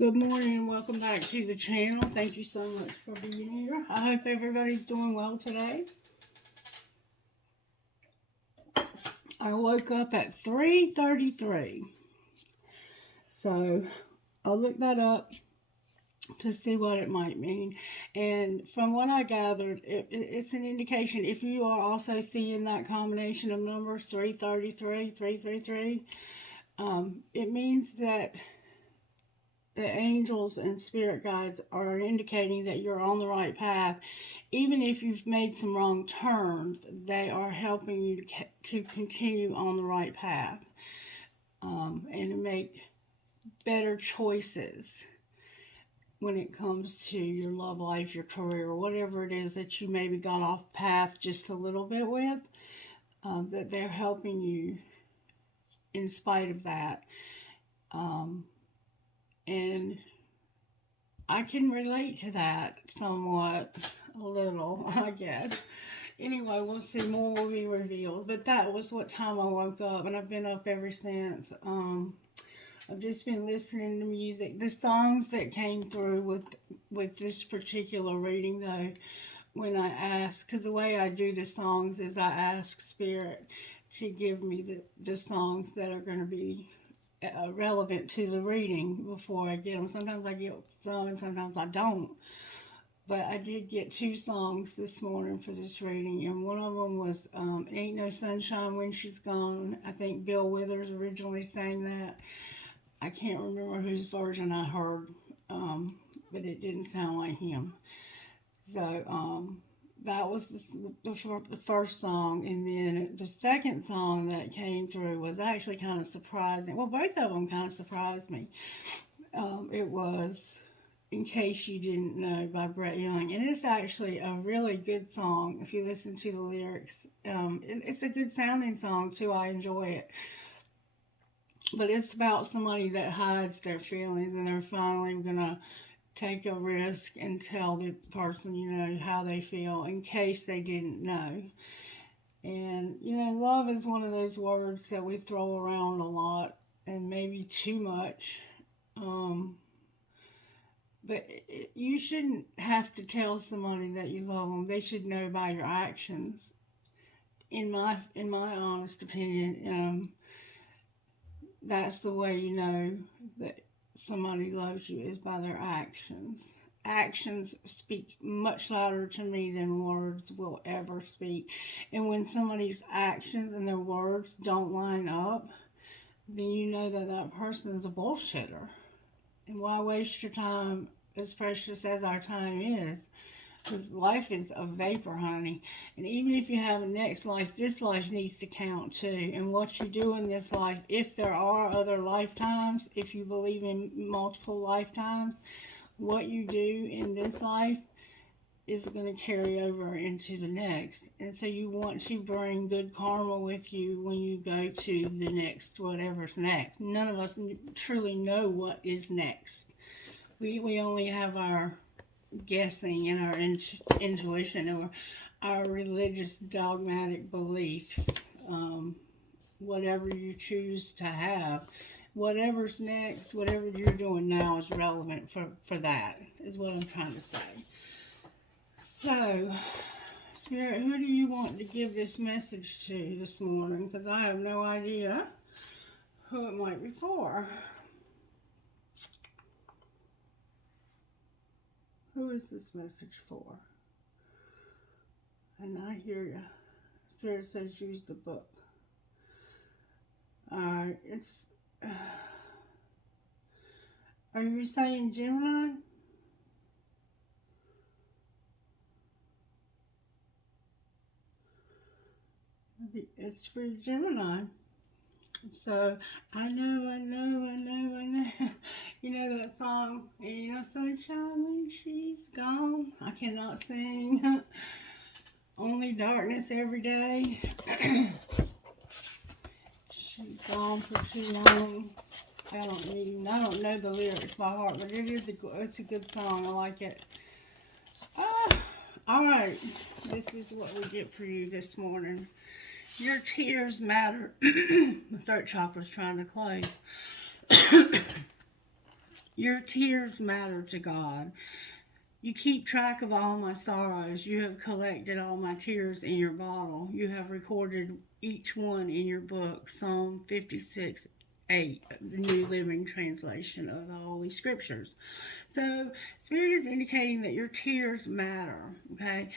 Good morning and welcome back to the channel. Thank you so much for being here. I hope everybody's doing well today. I woke up at 3:33. So I'll look that up to see what it might mean. And from what I gathered, it's an indication if you are also seeing that combination of numbers, 333, 333, it means that the angels and spirit guides are indicating that you're on the right path. Even if you've made some wrong turns, they are helping you to continue on the right path and to make better choices when it comes to your love life, your career, whatever it is that you maybe got off path just a little bit with, that they're helping you in spite of that. And I can relate to that somewhat, a little, I guess. Anyway, we'll see. More will be revealed. But that was what time I woke up, and I've been up ever since. I've just been listening to music. The songs that came through with this particular reading, though, when I ask, because the way I do the songs is I ask Spirit to give me the songs that are going to be relevant to the reading before I get them. Sometimes I get some and sometimes I don't. But I did get 2 songs this morning for this reading, and one of them was Ain't No Sunshine When She's Gone. I think Bill Withers originally sang that. I can't remember whose version I heard, but it didn't sound like him. So that was the first song, and then the second song that came through was actually kind of surprising. Well, both of them kind of surprised me. It was In Case You Didn't Know by Brett Young, and it's actually a really good song if you listen to the lyrics. It's a good sounding song too. I enjoy it. But it's about somebody that hides their feelings, and they're finally gonna take a risk and tell the person, how they feel in case they didn't know. And, love is one of those words that we throw around a lot and maybe too much. But you shouldn't have to tell somebody that you love them. They should know by your actions. In my honest opinion, that's the way you know that somebody loves you, is by their actions. Actions speak much louder to me than words will ever speak. And when somebody's actions and their words don't line up, then you know that person is a bullshitter. And why waste your time, as precious as our time is? Because life is a vapor, honey. And even if you have a next life, this life needs to count too. And what you do in this life, if there are other lifetimes, if you believe in multiple lifetimes, what you do in this life is going to carry over into the next. And so you want to bring good karma with you when you go to the next, whatever's next. None of us truly know what is next. We only have our guessing and our intuition or our religious dogmatic beliefs, whatever you choose to have. Whatever's next, whatever you're doing now is relevant for that, is what I'm trying to say. So, Spirit, who do you want to give this message to this morning? Because I have no idea who it might be for. Who is this message for? And I hear you. Spirit says use the book. Are you saying Gemini? It's for Gemini. So, I know. You know that song, Ain't No Sunshine When She's Gone? I cannot sing. Only darkness every day. She's gone for too long. I don't know the lyrics by heart, but it's a good song. I like it. All right. This is what we get for you this morning. Your tears matter. My throat chakra's trying to close. Your tears matter to God. You keep track of all my sorrows. You have collected all my tears in your bottle. You have recorded each one in your book. Psalm 56:8, the New Living Translation of the Holy Scriptures. So, Spirit is indicating that your tears matter, okay?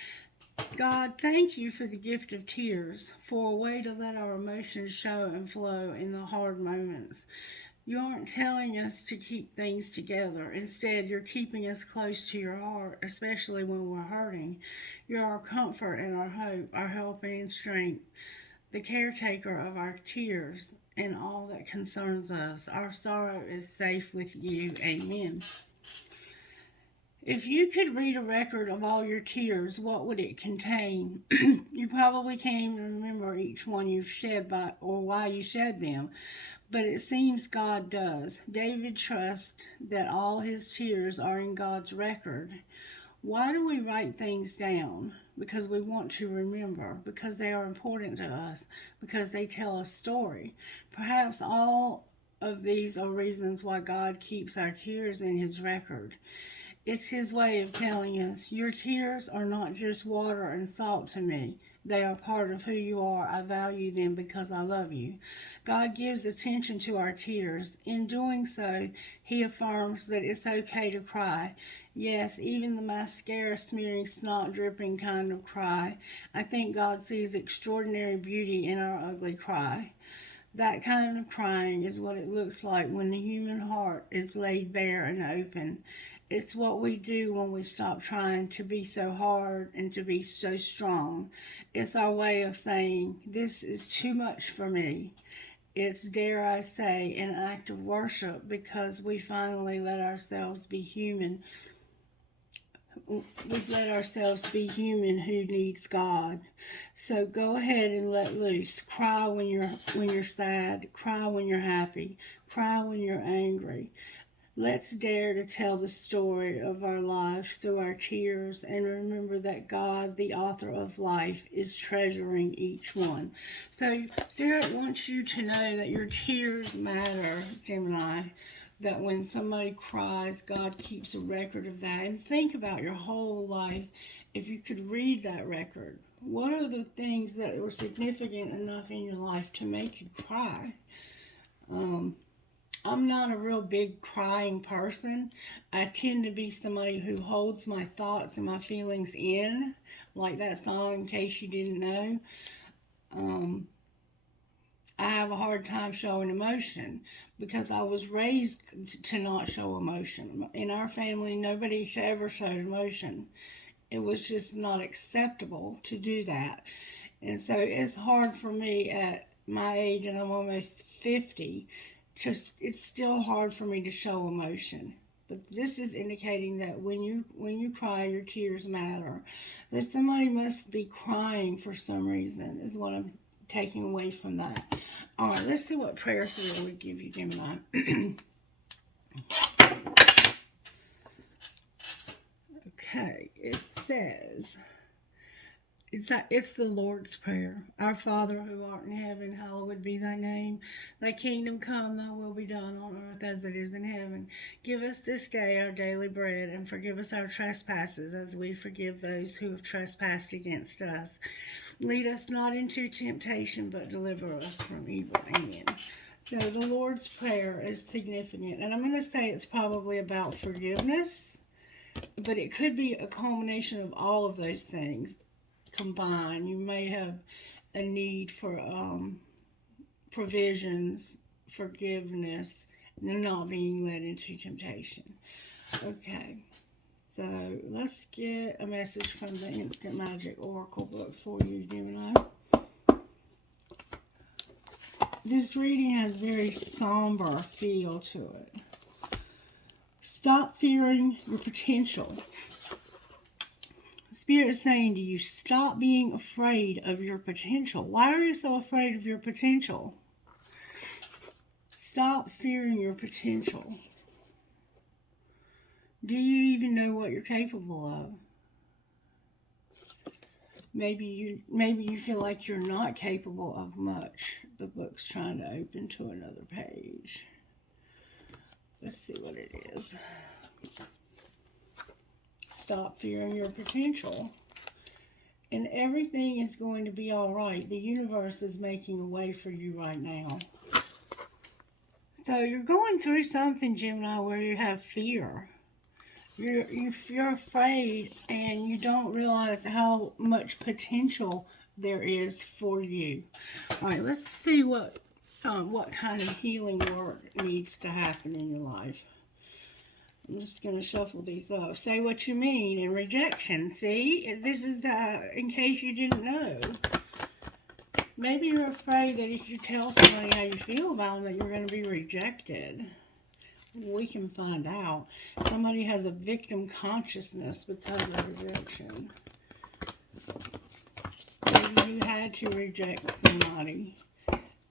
God, thank you for the gift of tears, for a way to let our emotions show and flow in the hard moments. You aren't telling us to keep things together. Instead, you're keeping us close to your heart, especially when we're hurting. You're our comfort and our hope, our help and strength, the caretaker of our tears and all that concerns us. Our sorrow is safe with you. Amen. If you could read a record of all your tears, what would it contain? You probably can't even remember each one you've shed by or why you shed them, but it seems God does. David trusts that all his tears are in God's record. Why do we write things down? Because we want to remember, because they are important to us, because they tell a story. Perhaps all of these are reasons why God keeps our tears in his record. It's his way of telling us, your tears are not just water and salt to me. They are part of who you are. I value them because I love you. God gives attention to our tears. In doing so, he affirms that it's okay to cry. Yes, even the mascara smearing, snot dripping kind of cry. I think God sees extraordinary beauty in our ugly cry. That kind of crying is what it looks like when the human heart is laid bare and open. It's what we do when we stop trying to be so hard and to be so strong. It's our way of saying, this is too much for me. It's, dare I say, an act of worship because we finally let ourselves be human. We let ourselves be human who needs God. So go ahead and let loose. Cry when you're sad. Cry when you're happy. Cry when you're angry. Let's dare to tell the story of our lives through our tears and remember that God, the author of life, is treasuring each one. So Spirit wants you to know that your tears matter, Gemini. That when somebody cries, God keeps a record of that. And think about your whole life. If you could read that record, what are the things that were significant enough in your life to make you cry? I'm not a real big crying person. I tend to be somebody who holds my thoughts and my feelings in, like that song, In Case You Didn't Know. I have a hard time showing emotion because I was raised to not show emotion. In our family, nobody ever showed emotion. It was just not acceptable to do that. And so it's hard for me at my age, and I'm almost 50, it's still hard for me to show emotion. But this is indicating that when you cry, your tears matter. That somebody must be crying for some reason is what I'm taking away from that. All right, let's see what prayer through would give you, Gemini. Okay, it says, it's the Lord's Prayer. Our Father who art in heaven, hallowed be thy name. Thy kingdom come, thy will be done on earth as it is in heaven. Give us this day our daily bread, and forgive us our trespasses as we forgive those who have trespassed against us. Lead us not into temptation, but deliver us from evil. Amen. So the Lord's Prayer is significant, and I'm going to say it's probably about forgiveness, but it could be a culmination of all of those things combined. You may have a need for provisions, forgiveness, and not being led into temptation. Okay, so let's get a message from the Instant Magic Oracle book for you, Gemini. This reading has a very somber feel to it. Stop fearing your potential. Spirit is saying to you, stop being afraid of your potential. Why are you so afraid of your potential? Stop fearing your potential. Do you even know what you're capable of? Maybe you feel like you're not capable of much. The book's trying to open to another page. Let's see what it is. Stop fearing your potential. And everything is going to be all right. The universe is making a way for you right now. So you're going through something, Gemini, where you have fear. You're afraid, and you don't realize how much potential there is for you. All right, let's see what kind of healing work needs to happen in your life. I'm just going to shuffle these up. Say what you mean and rejection. See, this is in case you didn't know. Maybe you're afraid that if you tell somebody how you feel about them, that you're going to be rejected. We can find out. Somebody has a victim consciousness because of rejection. Maybe you had to reject somebody,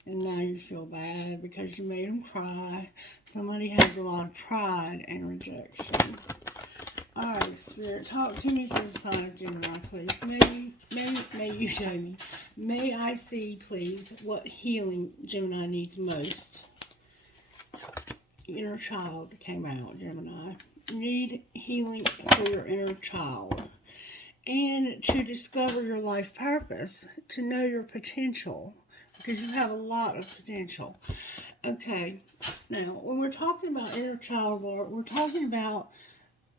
and now you feel bad because you made them cry. Somebody has a lot of pride and rejection. Alright, Spirit, talk to me for the sign of Gemini, please. May you show me. May I see, please, what healing Gemini needs most. Inner child came out, Gemini. You need healing for your inner child. And to discover your life purpose, to know your potential. Because you have a lot of potential. Okay, now, when we're talking about inner child work, we're talking about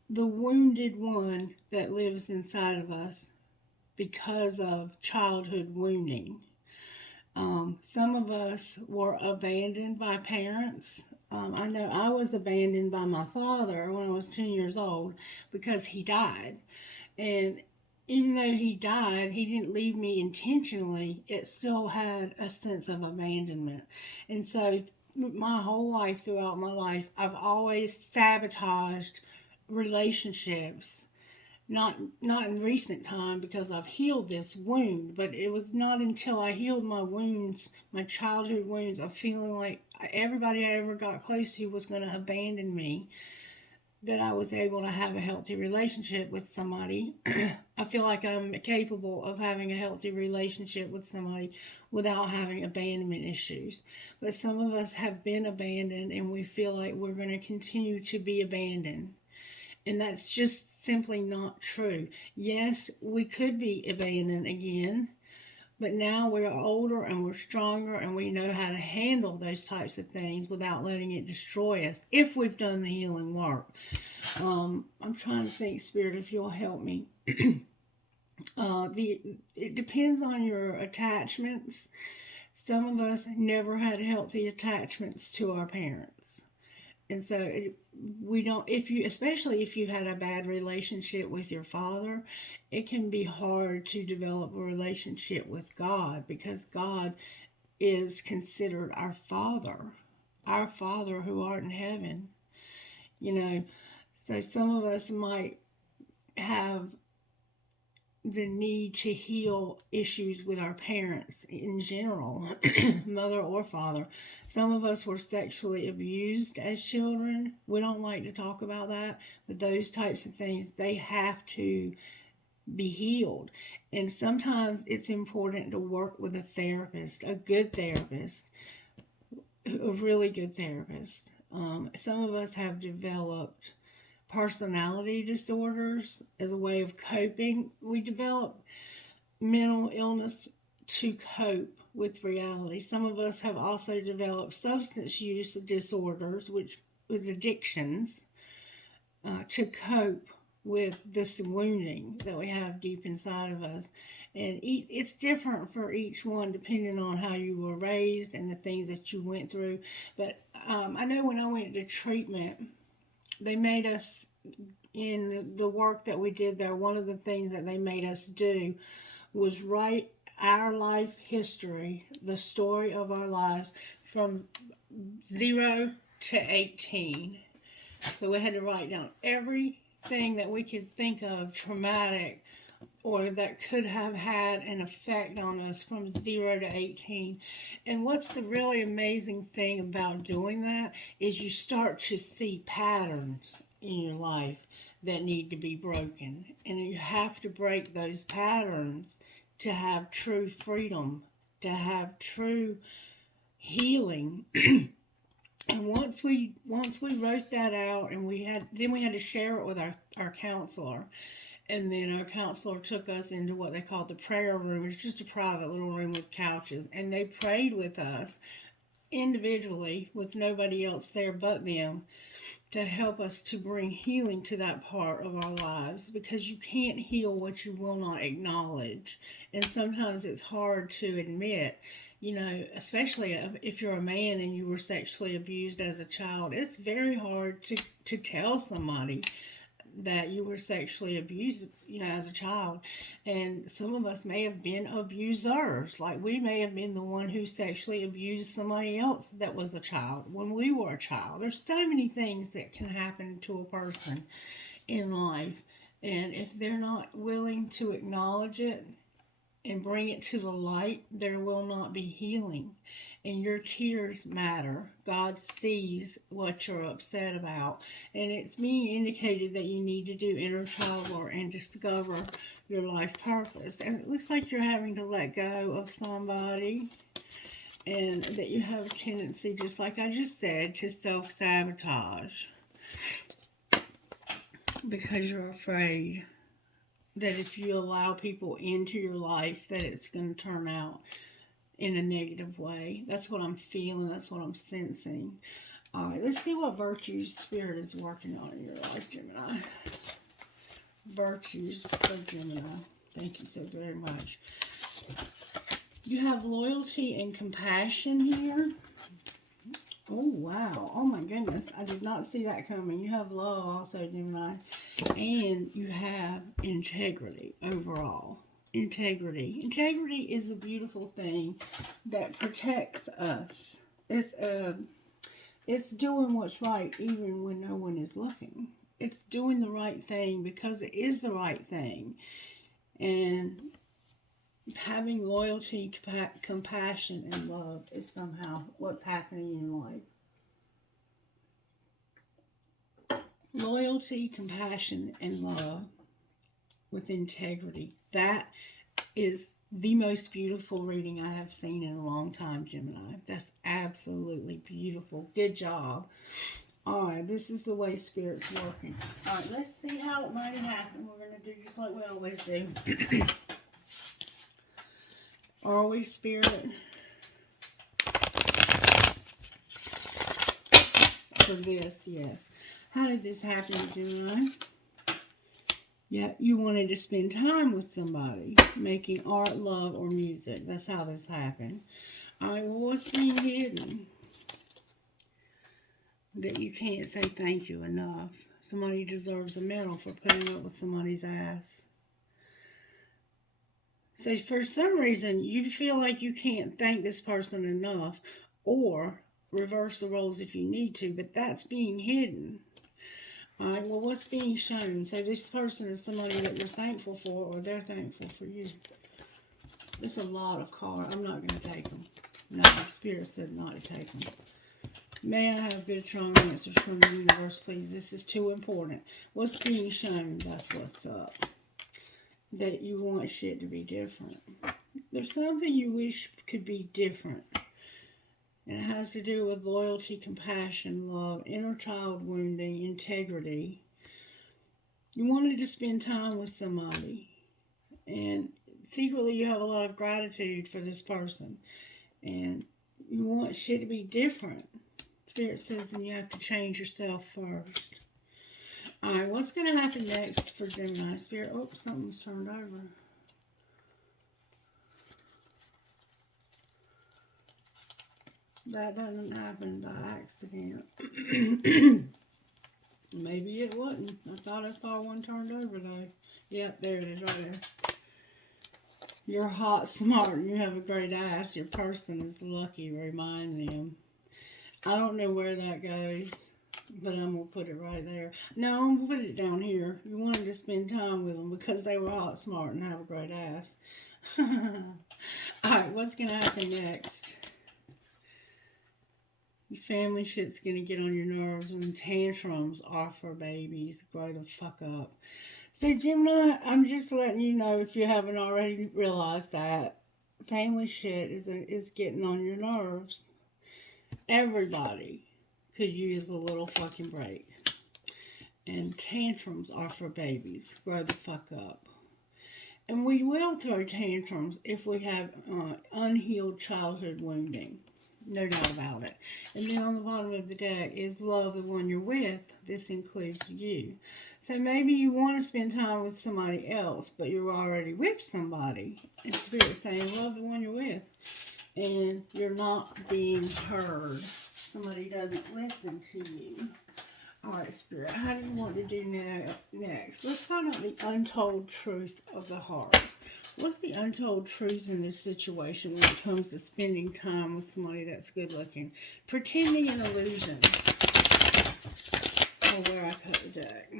the wounded one that lives inside of us because of childhood wounding. Some of us were abandoned by parents. I know I was abandoned by my father when I was 10 years old because he died. And even though he died, he didn't leave me intentionally. It still had a sense of abandonment. And so my whole life, throughout my life, I've always sabotaged relationships. Not in recent time because I've healed this wound, but it was not until I healed my wounds, my childhood wounds, of feeling like everybody I ever got close to was going to abandon me, that I was able to have a healthy relationship with somebody. I feel like I'm capable of having a healthy relationship with somebody without having abandonment issues. But some of us have been abandoned, and we feel like we're going to continue to be abandoned. And that's just simply not true. Yes, we could be abandoned again, but now we're older and we're stronger and we know how to handle those types of things without letting it destroy us if we've done the healing work. I'm trying to think, Spirit, if you'll help me. It depends on your attachments. Some of us never had healthy attachments to our parents. And so we don't, especially if you had a bad relationship with your father, it can be hard to develop a relationship with God, because God is considered our Father who art in heaven. So some of us might have the need to heal issues with our parents in general, mother or father. Some of us were sexually abused as children. We don't like to talk about that, but those types of things, they have to be healed. And sometimes it's important to work with a therapist, a good therapist, a really good therapist. Some of us have developed personality disorders as a way of coping. We develop mental illness to cope with reality. Some of us have also developed substance use disorders, which is addictions, to cope with this wounding that we have deep inside of us. And it's different for each one depending on how you were raised and the things that you went through. But I know when I went to treatment, they made us, in the work that we did there, one of the things that they made us do was write our life history, the story of our lives, from 0 to 18. So we had to write down everything that we could think of traumatic or that could have had an effect on us from 0 to 18. And what's the really amazing thing about doing that is you start to see patterns in your life that need to be broken. And you have to break those patterns to have true freedom, to have true healing. And once we wrote that out, and we had to share it with our counselor. And then our counselor took us into what they called the prayer room. It's just a private little room with couches. And they prayed with us individually with nobody else there but them to help us to bring healing to that part of our lives, because you can't heal what you will not acknowledge. And sometimes it's hard to admit, especially if you're a man and you were sexually abused as a child. It's very hard to tell somebody that you were sexually abused, as a child. And some of us may have been abusers. Like, we may have been the one who sexually abused somebody else that was a child when we were a child. There's so many things that can happen to a person in life. And if they're not willing to acknowledge it and bring it to the light, there will not be healing. And your tears matter. God sees what you're upset about. And it's being indicated that you need to do inner child work and discover your life purpose. And it looks like you're having to let go of somebody. And that you have a tendency, just like I just said, to self-sabotage. Because you're afraid that if you allow people into your life, that it's going to turn out in a negative way. That's what I'm feeling. That's what I'm sensing. All right, let's see what virtues Spirit is working on in your life, Gemini. Virtues for Gemini. Thank you so very much. You have loyalty and compassion here. Oh, wow. Oh, my goodness. I did not see that coming. You have love also, Gemini. And you have integrity overall. Integrity. Integrity is a beautiful thing that protects us. It's doing what's right even when no one is looking. It's doing the right thing because it is the right thing. And having loyalty, compassion, and love is somehow what's happening in life. Loyalty, compassion, and love with integrity. That is the most beautiful reading I have seen in a long time, Gemini. That's absolutely beautiful. Good job. All right, this is the way Spirit's working. All right, let's see how it might happen. We're going to do just like we always do. Always, Spirit, for this, yes. How did this happen, Gemini? Yeah, you wanted to spend time with somebody, making art, love, or music. That's how this happened. All right, well, what's being hidden? That you can't say thank you enough. Somebody deserves a medal for putting up with somebody's ass. So for some reason, you feel like you can't thank this person enough, or reverse the roles if you need to, but that's being hidden. All right, well, what's being shown? So this person is somebody that you're thankful for, or they're thankful for you. There's a lot of cards. I'm not going to take them. No, Spirit said not to take them. May I have good, strong answers from the universe, please? This is too important. What's being shown? That's what's up. That you want shit to be different. There's something you wish could be different. And it has to do with loyalty, compassion, love, inner child wounding, integrity. You wanted to spend time with somebody. And secretly you have a lot of gratitude for this person. And you want shit to be different. Spirit says then you have to change yourself first. Alright, what's going to happen next for Gemini? Spirit, oh, something's turned over. That doesn't happen by accident. Maybe it wouldn't. I thought I saw one turned over though. Yep, there it is right there. You're hot, smart, and you have a great ass. Your person is lucky. Remind them. I don't know where that goes, but I'm going to put it right there. No, I'm going to put it down here. You wanted to spend time with them because they were hot, smart, and have a great ass. Alright, what's going to happen next? Your family shit's going to get on your nerves, and tantrums are for babies. Grow the fuck up. So, Gemini, I'm just letting you know, if you haven't already realized that, family shit is getting on your nerves. Everybody. could use a little fucking break. And tantrums are for babies. Grow the fuck up. And we will throw tantrums if we have unhealed childhood wounding. No doubt about it. And then on the bottom of the deck is love the one you're with. This includes you. So maybe you want to spend time with somebody else, but you're already with somebody. And Spirit's saying love the one you're with. And you're not being heard. Somebody doesn't listen to you. Alright, Spirit, how do you want to do next? Let's find out the untold truth of the heart. What's the untold truth in this situation when it comes to spending time with somebody that's good looking? Pretending an illusion. Oh, where I cut the deck.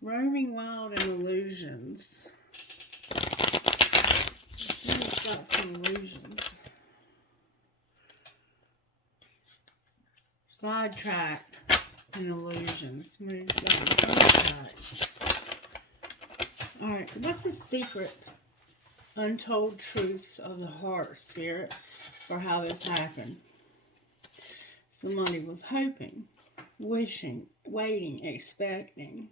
Roaming wild and illusions. Somebody's got some illusions. Sidetracked and illusions. Somebody's got sidetracked. Alright, what's the secret untold truths of the heart, Spirit, for how this happened? Somebody was hoping, wishing, waiting, expecting,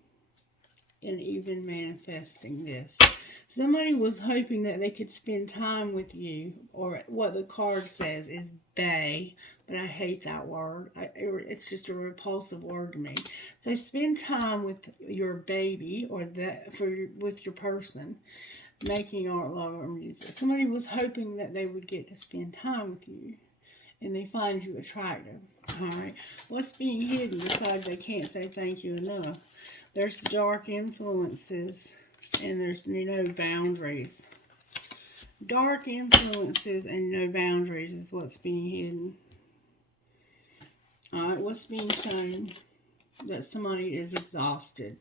and even manifesting this. Somebody was hoping that they could spend time with you, or what the card says is bae, but I hate that word. It's just a repulsive word to me. So spend time with your baby, or with your person, making art, love, or music. Somebody was hoping that they would get to spend time with you, and they find you attractive. All right, what's being hidden besides they can't say thank you enough? There's dark influences, and there's no boundaries. Dark influences and no boundaries is what's being hidden. Alright, what's being shown? That somebody is exhausted.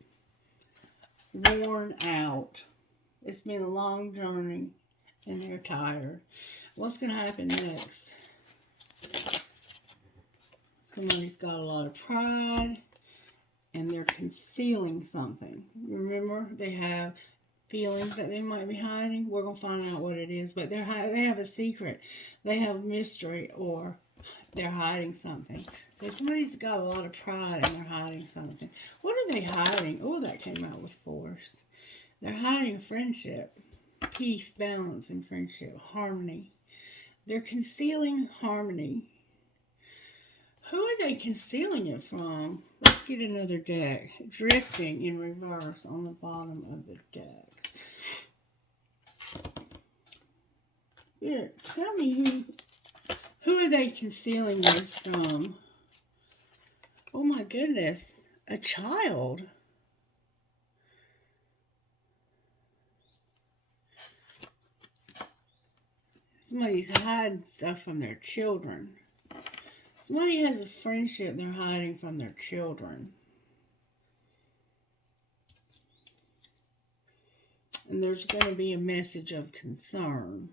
Worn out. It's been a long journey, and they're tired. What's going to happen next? Somebody's got a lot of pride, and they're concealing something. Remember, they have feelings that they might be hiding. We're going to find out what it is, but they have a secret. They have mystery, or they're hiding something. So somebody's got a lot of pride and they're hiding something. What are they hiding? Oh, that came out with force. They're hiding friendship, peace, balance, and friendship, harmony. They're concealing harmony. Who are they concealing it from? Let's get another deck. Drifting in reverse on the bottom of the deck. Here, tell me who are they concealing this from? Oh my goodness, a child. Somebody's hiding stuff from their children. Somebody has a friendship they're hiding from their children. And there's going to be a message of concern.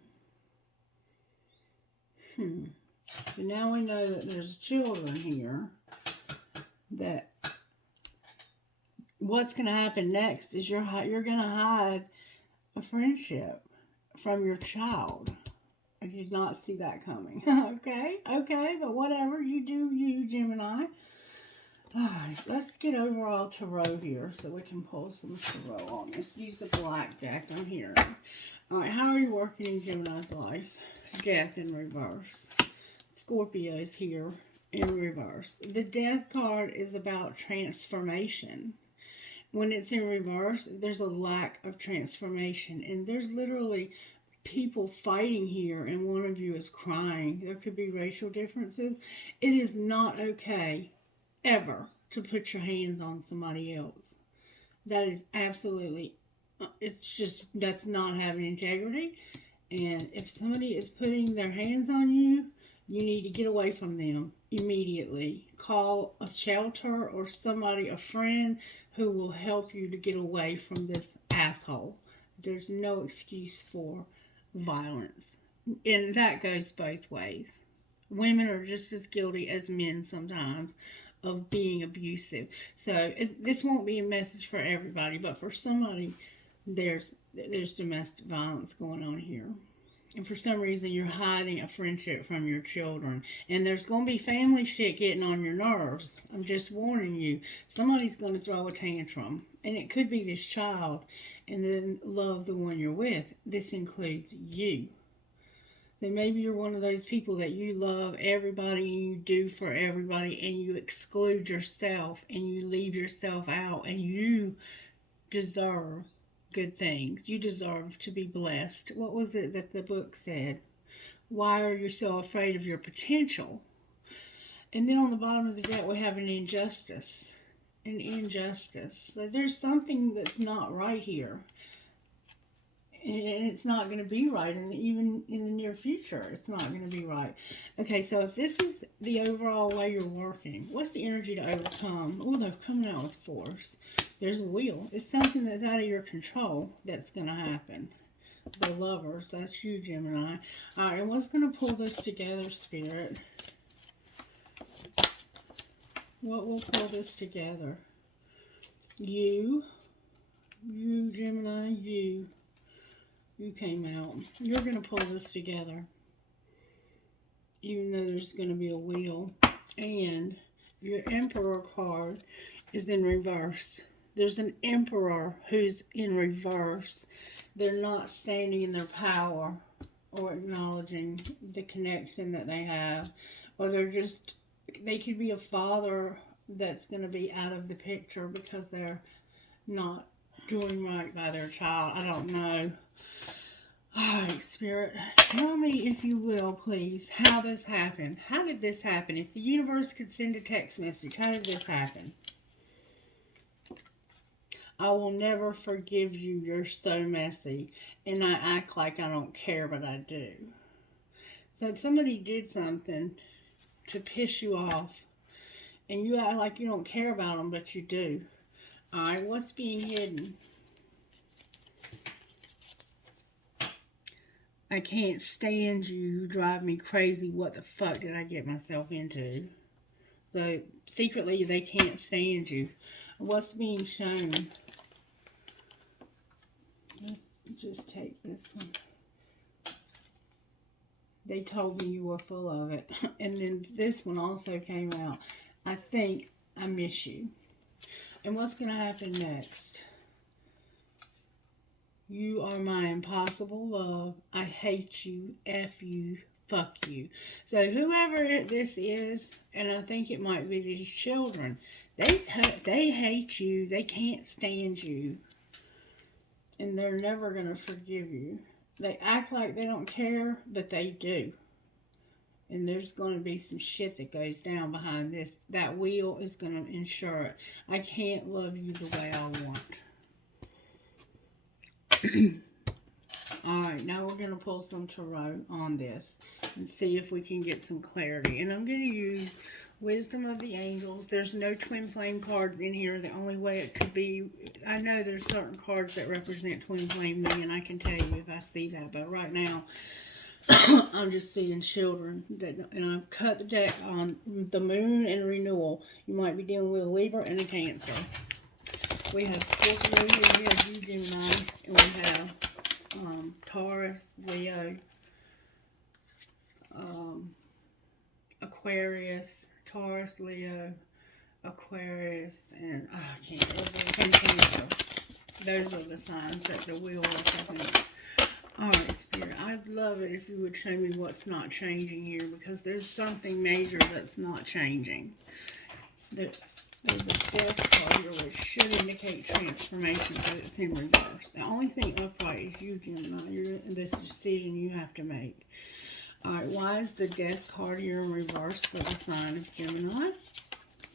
So now we know that there's children here. That what's going to happen next is you're going to hide a friendship from your child. I did not see that coming. Okay, but whatever. You do you, Gemini. Alright, let's get overall tarot here so we can pull some tarot on this. Use the black deck I'm here. Alright, how are you working in Gemini's life? Death in reverse. Scorpio is here in reverse. The Death card is about transformation. When it's in reverse, there's a lack of transformation. And there's literally people fighting here, and one of you is crying. There could be racial differences. It is not okay ever to put your hands on somebody else. That is absolutely, that's not having integrity. And if somebody is putting their hands on you, you need to get away from them immediately. Call a shelter or somebody, a friend, who will help you to get away from this asshole. There's no excuse for violence. And that goes both ways. Women are just as guilty as men sometimes of being abusive. So this won't be a message for everybody, but for somebody, there's domestic violence going on here. And for some reason, you're hiding a friendship from your children. And there's going to be family shit getting on your nerves. I'm just warning you. Somebody's going to throw a tantrum. And it could be this child. And then love the one you're with. This includes you. So maybe you're one of those people that you love everybody and you do for everybody. And you exclude yourself. And you leave yourself out. And you deserve good things. You deserve to be blessed. What was it that the book said? Why are you so afraid of your potential? And then on the bottom of the deck, we have an injustice. An injustice. So there's something that's not right here. And it's not going to be right. And even in the near future, it's not going to be right. Okay, so if this is the overall way you're working, what's the energy to overcome? Oh, they're coming out with force. There's a wheel. It's something that's out of your control that's going to happen. The Lovers, that's you, Gemini. All right, and what's going to pull this together, Spirit? What will pull this together? You, Gemini, you came out. You're going to pull this together. Even though there's going to be a wheel. And your Emperor card is in reverse. There's an Emperor who's in reverse. They're not standing in their power or acknowledging the connection that they have. Or they could be a father that's going to be out of the picture because they're not doing right by their child. I don't know. Alright, Spirit, tell me, if you will, please, how this happened. How did this happen? If the universe could send a text message, how did this happen? I will never forgive you. You're so messy. And I act like I don't care, but I do. So somebody did something to piss you off. And you act like you don't care about them, but you do. Alright, what's being hidden? I can't stand you. You drive me crazy. What the fuck did I get myself into? So, secretly, they can't stand you. What's being shown? Let's just take this one. They told me you were full of it. And then this one also came out. I think I miss you. And what's going to happen next? You are my impossible love. I hate you. F you. Fuck you. So whoever this is, and I think it might be these children, they hate you. They can't stand you. And they're never going to forgive you. They act like they don't care, but they do. And there's going to be some shit that goes down behind this. That wheel is going to ensure it. I can't love you the way I want. Alright, now we're going to pull some tarot on this and see if we can get some clarity. And I'm going to use Wisdom of the Angels. There's no twin flame cards in here. The only way it could be, I know there's certain cards that represent twin flame me, and I can tell you if I see that. But right now, I'm just seeing children. And I've cut the deck on the moon and renewal. You might be dealing with a Libra and a Cancer. We have Scorpio, we have you, Gemini, and we have Taurus, Leo, Aquarius, Taurus, Leo, Aquarius, and I can't, and Cancer. Those are the signs that the wheel is talking about. Alright, Spirit, I'd love it if you would show me what's not changing here, because there's something major that's not changing. There's a death card here, which should indicate transformation, but it's in reverse. The only thing upright is you, Gemini. This decision you have to make. Alright, why is the death card here in reverse for the sign of Gemini?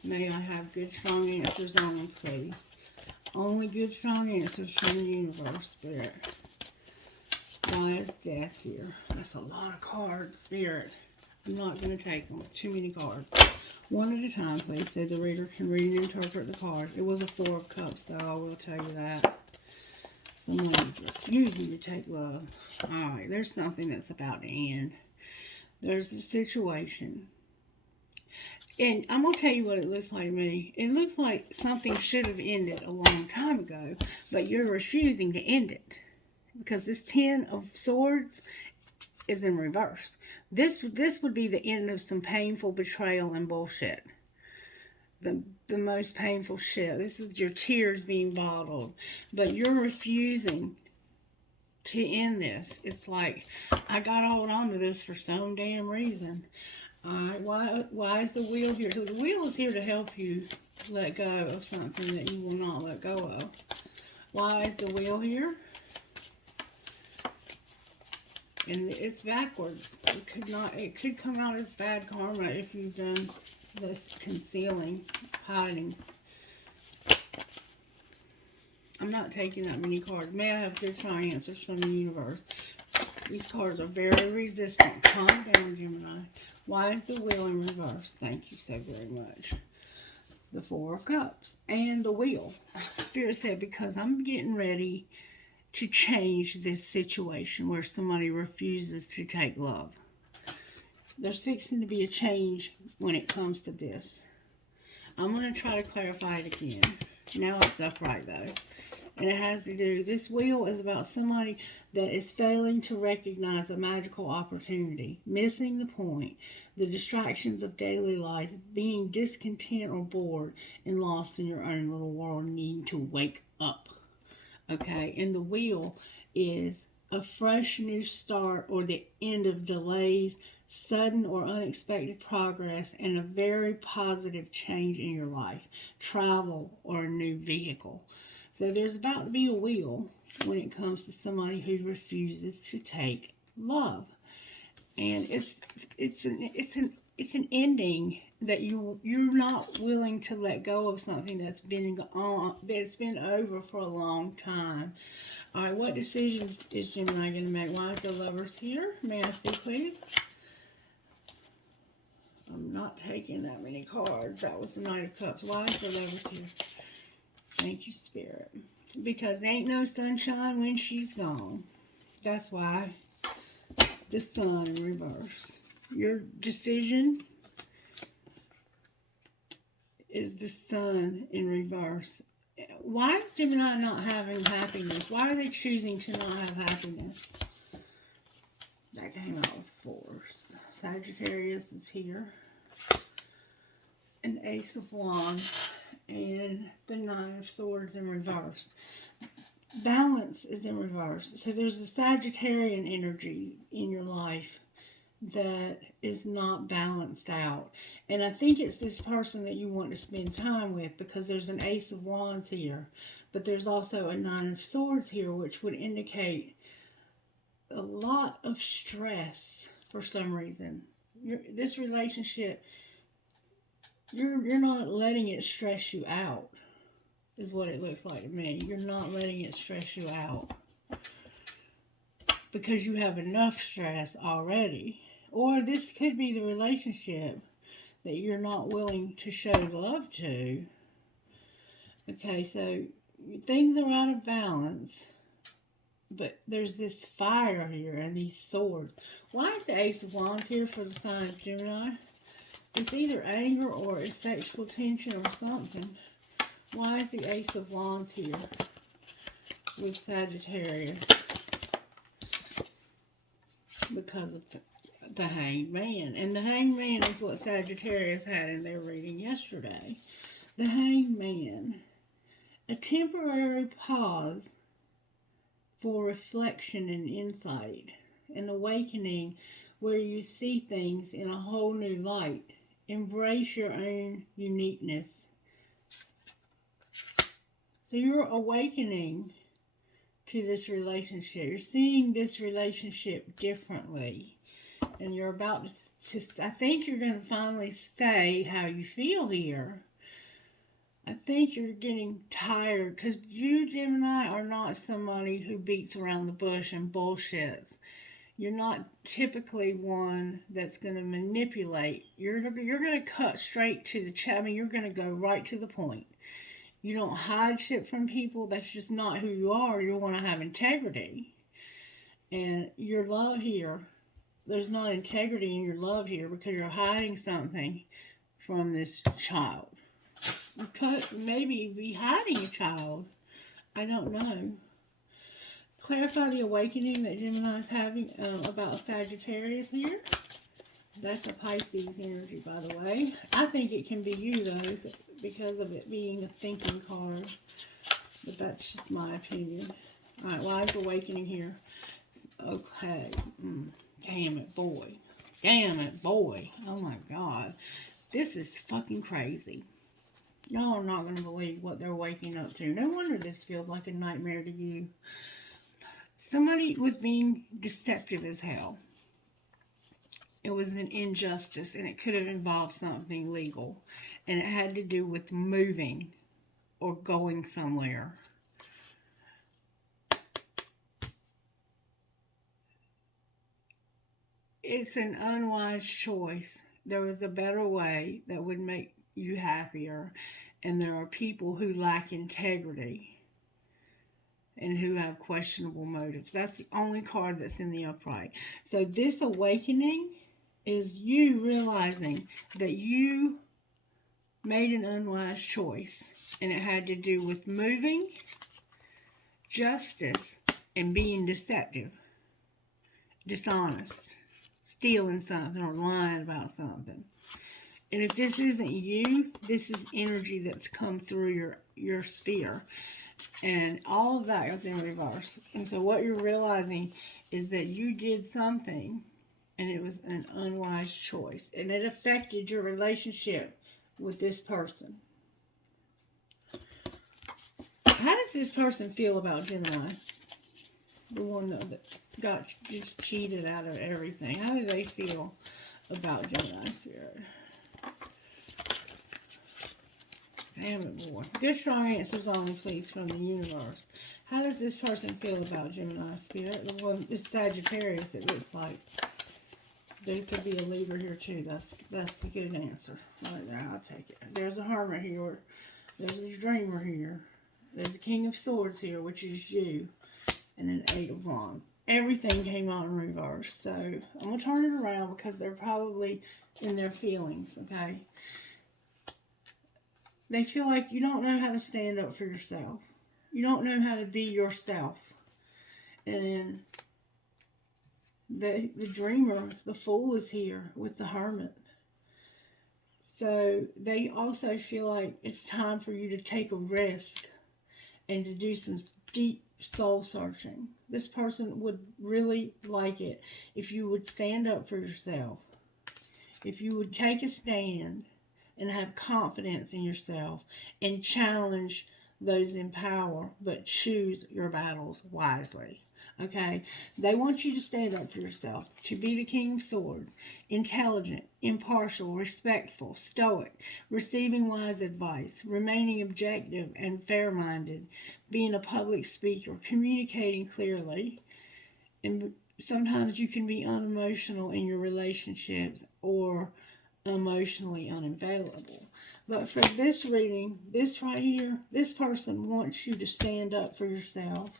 May I have good, strong answers only, please. Only good, strong answers from the universe, Spirit. Why is death here? That's a lot of cards, Spirit. I'm not going to take them. Too many cards. One at a time, please, so the reader can read and interpret the cards. It was a Four of Cups, though, I will tell you that. Someone is refusing to take love. Alright, there's something that's about to end. There's a situation. And I'm going to tell you what it looks like to me. It looks like something should have ended a long time ago, but you're refusing to end it. Because this Ten of Swords, is in reverse. This would be the end of some painful betrayal and bullshit. The most painful shit. This is your tears being bottled. But you're refusing to end this. It's like, I gotta hold on to this for some damn reason. Alright, why is the wheel here? So the wheel is here to help you let go of something that you will not let go of. Why is the wheel here? And it's backwards. It could come out as bad karma if you've done this concealing, hiding. I'm not taking that many cards. May I have good answers from the universe? These cards are very resistant. Calm down, Gemini. Why is the wheel in reverse? Thank you so very much. The Four of Cups and the wheel. Spirit said, because I'm getting ready to change this situation where somebody refuses to take love. There's fixing to be a change when it comes to this. I'm going to try to clarify it again. Now it's upright though. And it has to do, this wheel is about somebody that is failing to recognize a magical opportunity, missing the point, the distractions of daily life, being discontent or bored and lost in your own little world, needing to wake up. Okay, and the wheel is a fresh new start or the end of delays, sudden or unexpected progress, and a very positive change in your life, travel or a new vehicle. So there's about to be a wheel when it comes to somebody who refuses to take love, and it's an ending that you're not willing to let go of something that's been over for a long time. All right, what decisions is Gemini going to make? Why is the Lovers here? May I see, please? I'm not taking that many cards. That was the Knight of Cups. Why is the Lovers here? Thank you, Spirit. Because there ain't no sunshine when she's gone. That's why. The Sun in reverse. Your decision is the Sun in reverse. Why is Gemini not having happiness? Why are they choosing to not have happiness? That came out with fours. Sagittarius is here. An Ace of Wands. And the Nine of Swords in reverse. Balance is in reverse. So there's a Sagittarian energy in your life that is not balanced out. And I think it's this person that you want to spend time with, because there's an Ace of Wands here. But there's also a Nine of Swords here, which would indicate a lot of stress for some reason. This relationship, you're not letting it stress you out, is what it looks like to me. You're not letting it stress you out because you have enough stress already. Or this could be the relationship that you're not willing to show love to. Okay, so things are out of balance, but there's this fire here and these swords. Why is the Ace of Wands here for the sign of Gemini? It's either anger or it's sexual tension or something. Why is the Ace of Wands here with Sagittarius? Because of the Hanged Man. And the Hanged Man is what Sagittarius had in their reading yesterday. The Hanged Man. A temporary pause for reflection and insight. An awakening where you see things in a whole new light. Embrace your own uniqueness. So you're awakening to this relationship. You're seeing this relationship differently. And you're about to I think you're going to finally say how you feel here. I think you're getting tired, because you, Gemini, are not somebody who beats around the bush and bullshits. You're not typically one that's going to manipulate. You're going to cut straight to the chat. I mean, you're going to go right to the point. You don't hide shit from people. That's just not who you are. You want to have integrity. And your love here, there's not integrity in your love here because you're hiding something from this child. You could maybe be hiding a child. I don't know. Clarify the awakening that Gemini is having about Sagittarius here. That's a Pisces energy, by the way. I think it can be you, though, because of it being a thinking card. But that's just my opinion. All right, why is awakening here? Okay. Damn it, boy. Damn it, boy. Oh, my God. This is fucking crazy. Y'all are not going to believe what they're waking up to. No wonder this feels like a nightmare to you. Somebody was being deceptive as hell. It was an injustice, and it could have involved something legal. And it had to do with moving or going somewhere. It's an unwise choice. There was a better way that would make you happier. And there are people who lack integrity and who have questionable motives. That's the only card that's in the upright. So this awakening is you realizing that you made an unwise choice. And it had to do with moving, justice, and being deceptive, dishonest, stealing something or lying about something. And if this isn't you, this is energy that's come through your sphere. And all of that is in reverse. And so what you're realizing is that you did something and it was an unwise choice. And it affected your relationship with this person. How does this person feel about Gemini? The one that got just cheated out of everything. How do they feel about Gemini Spirit? Damn it, boy. Good strong answers only, please, from the universe. How does this person feel about Gemini Spirit? The one, it's Sagittarius, it looks like. There could be a leader here, too. That's a good answer. Right there, I'll take it. There's a Hermit here. There's a Dreamer here. There's the King of Swords here, which is you. And an 8 of Wands. Everything came out in reverse. So, I'm going to turn it around because they're probably in their feelings, okay? They feel like you don't know how to stand up for yourself. You don't know how to be yourself. And the dreamer, the fool is here with the hermit. So they also feel like it's time for you to take a risk and to do some deep soul searching. This person would really like it if you would stand up for yourself. If you would take a stand and have confidence in yourself and challenge those in power, but choose your battles wisely. Okay? They want you to stand up for yourself, to be the King of Swords, intelligent, impartial, respectful, stoic, receiving wise advice, remaining objective and fair-minded, being a public speaker, communicating clearly, and sometimes you can be unemotional in your relationships or emotionally unavailable. But for this reading, this right here, this person wants you to stand up for yourself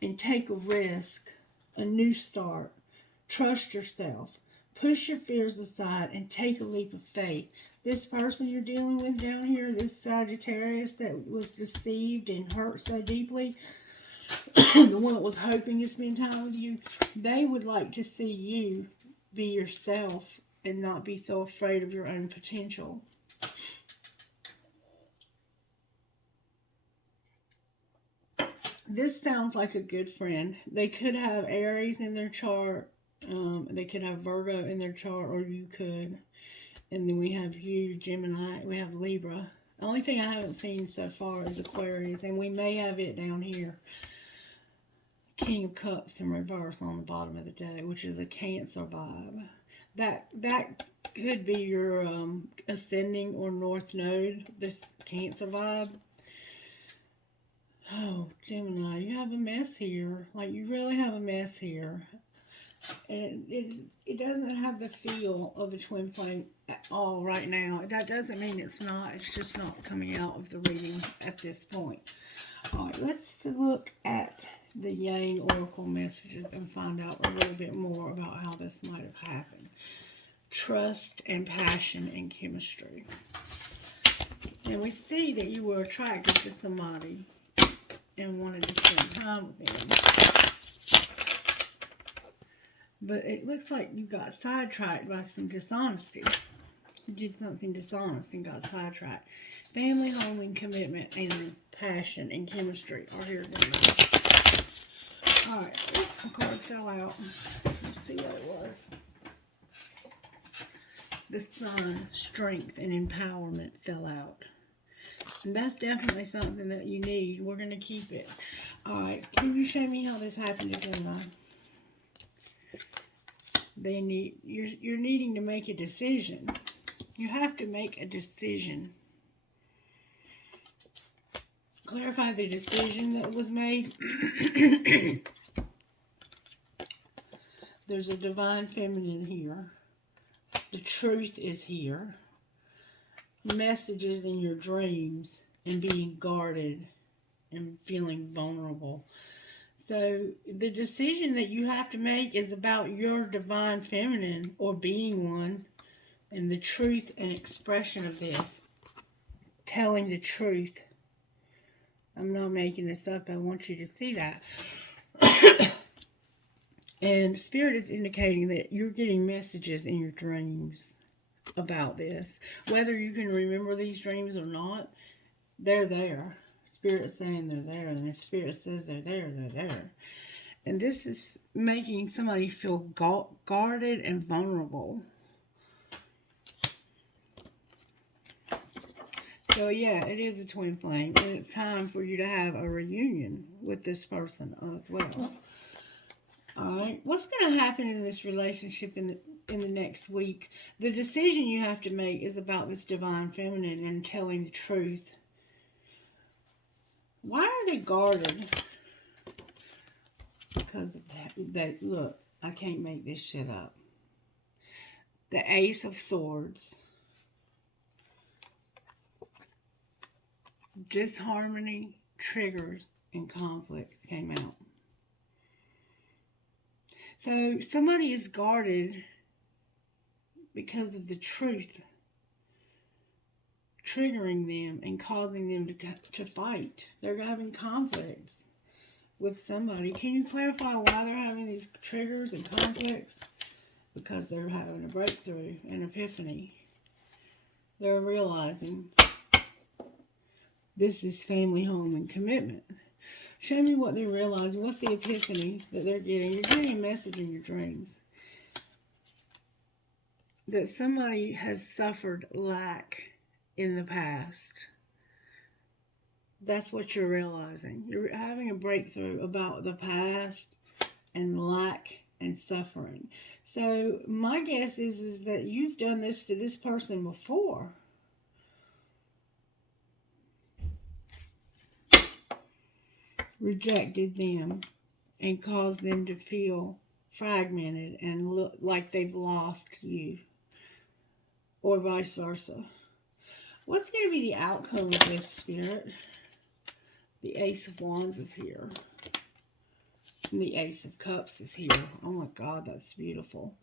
and take a risk, a new start. Trust yourself. Push your fears aside and take a leap of faith. This person you're dealing with down here, this Sagittarius that was deceived and hurt so deeply, the one that was hoping to spend time with you, they would like to see you be yourself and not be so afraid of your own potential. This sounds like a good friend. They could have Aries in their chart. They could have Virgo in their chart, or you could. And then we have you, Gemini. We have Libra. The only thing I haven't seen so far is Aquarius, and we may have it down here. King of Cups in reverse on the bottom of the deck, which is a Cancer vibe. That could be your ascending or north node, this Cancer vibe. Oh, Gemini, you have a mess here. Like, you really have a mess here. And it doesn't have the feel of a twin flame at all right now. That doesn't mean it's not. It's just not coming out of the reading at this point. All right, let's look at the Yang Oracle messages and find out a little bit more about how this might have happened. Trust and passion and chemistry. And we see that you were attracted to somebody and wanted to spend time with them. But it looks like you got sidetracked by some dishonesty. You did something dishonest and got sidetracked. Family, home, and commitment, and passion and chemistry are here today. Alright, my card fell out. Let's see what it was. The sun, strength, and empowerment fell out. And that's definitely something that you need. We're going to keep it. Alright, can you show me how this happened to Gemini? You're needing to make a decision. You have to make a decision. Clarify the decision that was made. There's a divine feminine here. The truth is here. Messages in your dreams and being guarded and feeling vulnerable. So the decision that you have to make is about your divine feminine or being one and the truth and expression of this. Telling the truth. I'm not making this up. I want you to see that. And Spirit is indicating that you're getting messages in your dreams about this. Whether you can remember these dreams or not, they're there. Spirit is saying they're there. And if Spirit says they're there, they're there. And this is making somebody feel guarded and vulnerable. So yeah, it is a twin flame. And it's time for you to have a reunion with this person as well. Alright, what's going to happen in this relationship in the next week? The decision you have to make is about this divine feminine and telling the truth. Why are they guarded? Because of that. Look, I can't make this shit up. The Ace of Swords. Disharmony, triggers, and conflicts came out. So somebody is guarded because of the truth triggering them and causing them to fight. They're having conflicts with somebody. Can you clarify why they're having these triggers and conflicts? Because they're having a breakthrough, an epiphany. They're realizing this is family, home, and commitment. Show me what they're realizing. What's the epiphany that they're getting? You're getting a message in your dreams. That somebody has suffered lack in the past. That's what you're realizing. You're having a breakthrough about the past and lack and suffering. So my guess is that you've done this to this person before. Rejected them and caused them to feel fragmented and look like they've lost you, or vice versa. What's going to be the outcome of this, Spirit? The Ace of Wands is here. And the Ace of Cups is here. Oh my God, that's beautiful.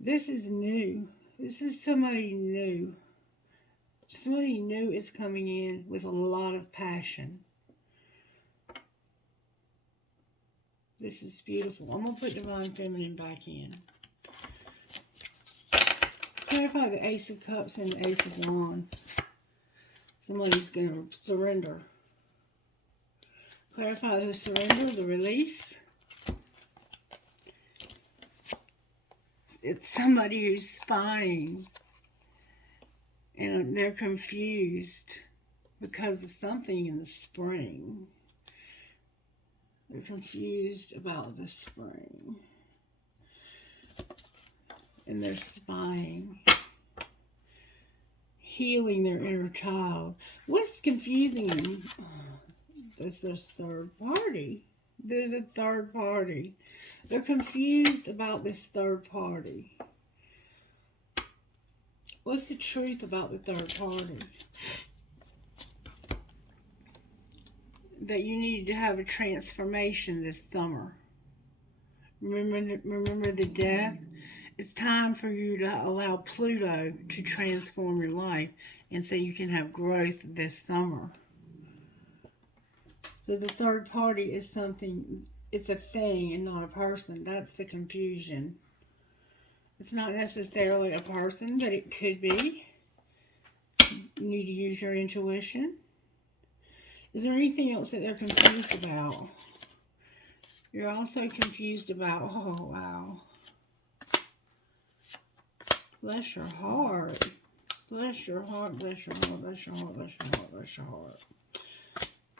This is new. This is somebody new. Somebody new is coming in with a lot of passion. This is beautiful. I'm going to put Divine Feminine back in. Clarify the Ace of Cups and the Ace of Wands. Somebody's going to surrender. Clarify the surrender, the release. It's somebody who's spying. And they're confused because of something in the spring. They're confused about the spring. And they're spying. Healing their inner child. What's confusing them? There's this third party. There's a third party. They're confused about this third party. What's the truth about the third party? That you need to have a transformation this summer. Remember the death? It's time for you to allow Pluto to transform your life and so you can have growth this summer. So the third party is something, it's a thing and not a person. That's the confusion. It's not necessarily a person, but it could be. You need to use your intuition. Is there anything else that they're confused about? You're also confused about, oh, wow. Bless your heart. Bless your heart, bless your heart, bless your heart, bless your heart, bless your heart.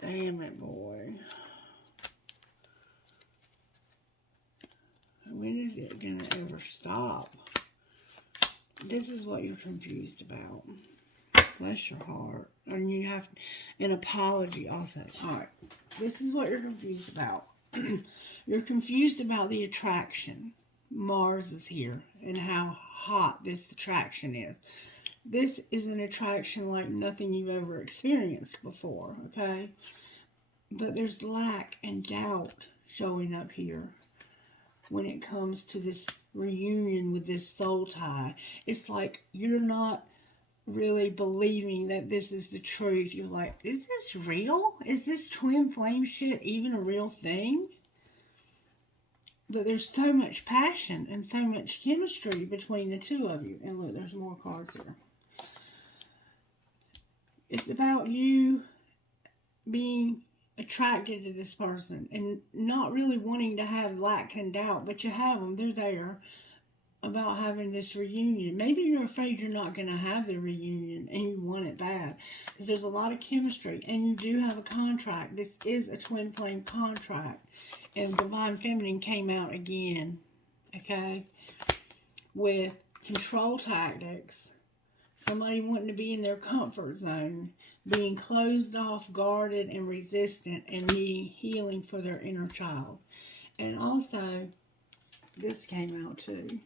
Damn it, boy. When is it going to ever stop? This is what you're confused about. Bless your heart. And you have an apology also. All right. This is what you're confused about. You're confused about the attraction. Mars is here and how hot this attraction is. This is an attraction like nothing you've ever experienced before, okay? But there's lack and doubt showing up here when it comes to this reunion with this soul tie. It's like you're not really believing that this is the truth. You're like, is this real? Is this twin flame shit even a real thing? But there's so much passion and so much chemistry between the two of you. And look, there's more cards here. It's about you being attracted to this person and not really wanting to have lack and doubt, but you have them. They're there about having this reunion. Maybe you're afraid you're not going to have the reunion and you want it bad because there's a lot of chemistry and you do have a contract. This is a twin flame contract, and Divine Feminine came out again, okay, with control tactics. Somebody wanting to be in their comfort zone, being closed off, guarded, and resistant, and needing healing for their inner child. And also, this came out too.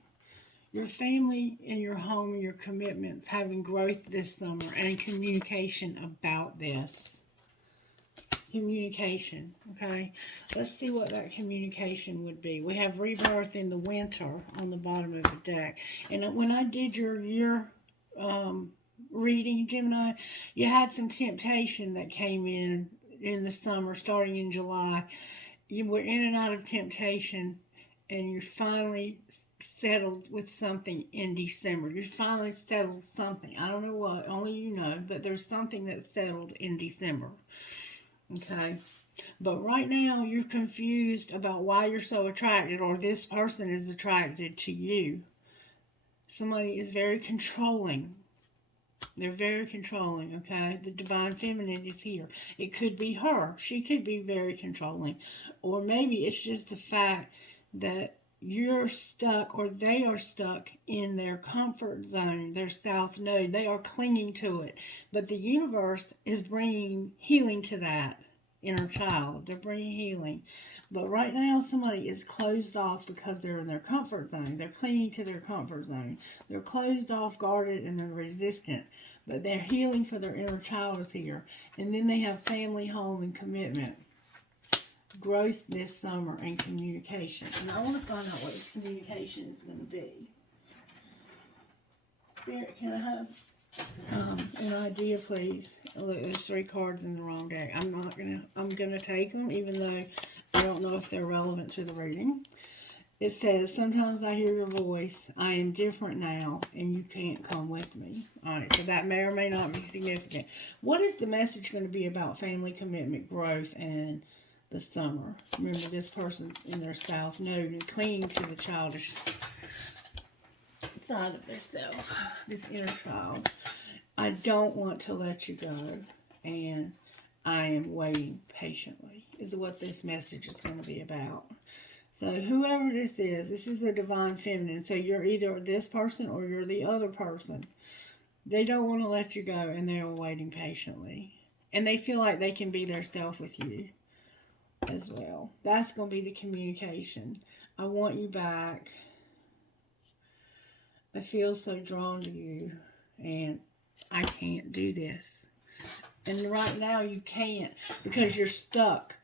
Your family and your home and your commitments having growth this summer and communication about this. Communication, okay? Let's see what that communication would be. We have rebirth in the winter on the bottom of the deck. And when I did your year reading, Gemini, you had some temptation that came in the summer, starting in July. You were in and out of temptation, and you finally settled with something in December. You finally settled something. I don't know what, only you know, but there's something that settled in December. Okay? But right now, you're confused about why you're so attracted, or this person is attracted to you. Somebody is very controlling. They're very controlling, okay? The Divine Feminine is here. It could be her. She could be very controlling. Or maybe it's just the fact that you're stuck, or they are stuck in their comfort zone, their south node. They are clinging to it. But the universe is bringing healing to that inner child. They're bringing healing. But right now, somebody is closed off because they're in their comfort zone. They're clinging to their comfort zone. They're closed off, guarded, and they're resistant. But their healing for their inner child is here. And then they have family, home, and commitment. Growth this summer and communication. And I want to find out what this communication is going to be. Spirit, can I have an idea, please? Look, there's 3 cards in the wrong deck. I'm gonna take them, even though I don't know if they're relevant to the reading. It says, sometimes I hear your voice. I am different now, and you can't come with me. All right, so that may or may not be significant. What is the message going to be about family, commitment, growth, and the summer? Remember, this person's in their south node and clinging to the childish side of themselves, this inner child. I don't want to let you go, and I am waiting patiently, is what this message is going to be about. So whoever this is a Divine Feminine. So you're either this person or you're the other person. They don't want to let you go, and they are waiting patiently. And they feel like they can be their self with you as well. That's going to be the communication. I want you back. I feel so drawn to you, and I can't do this. And right now you can't, because you're stuck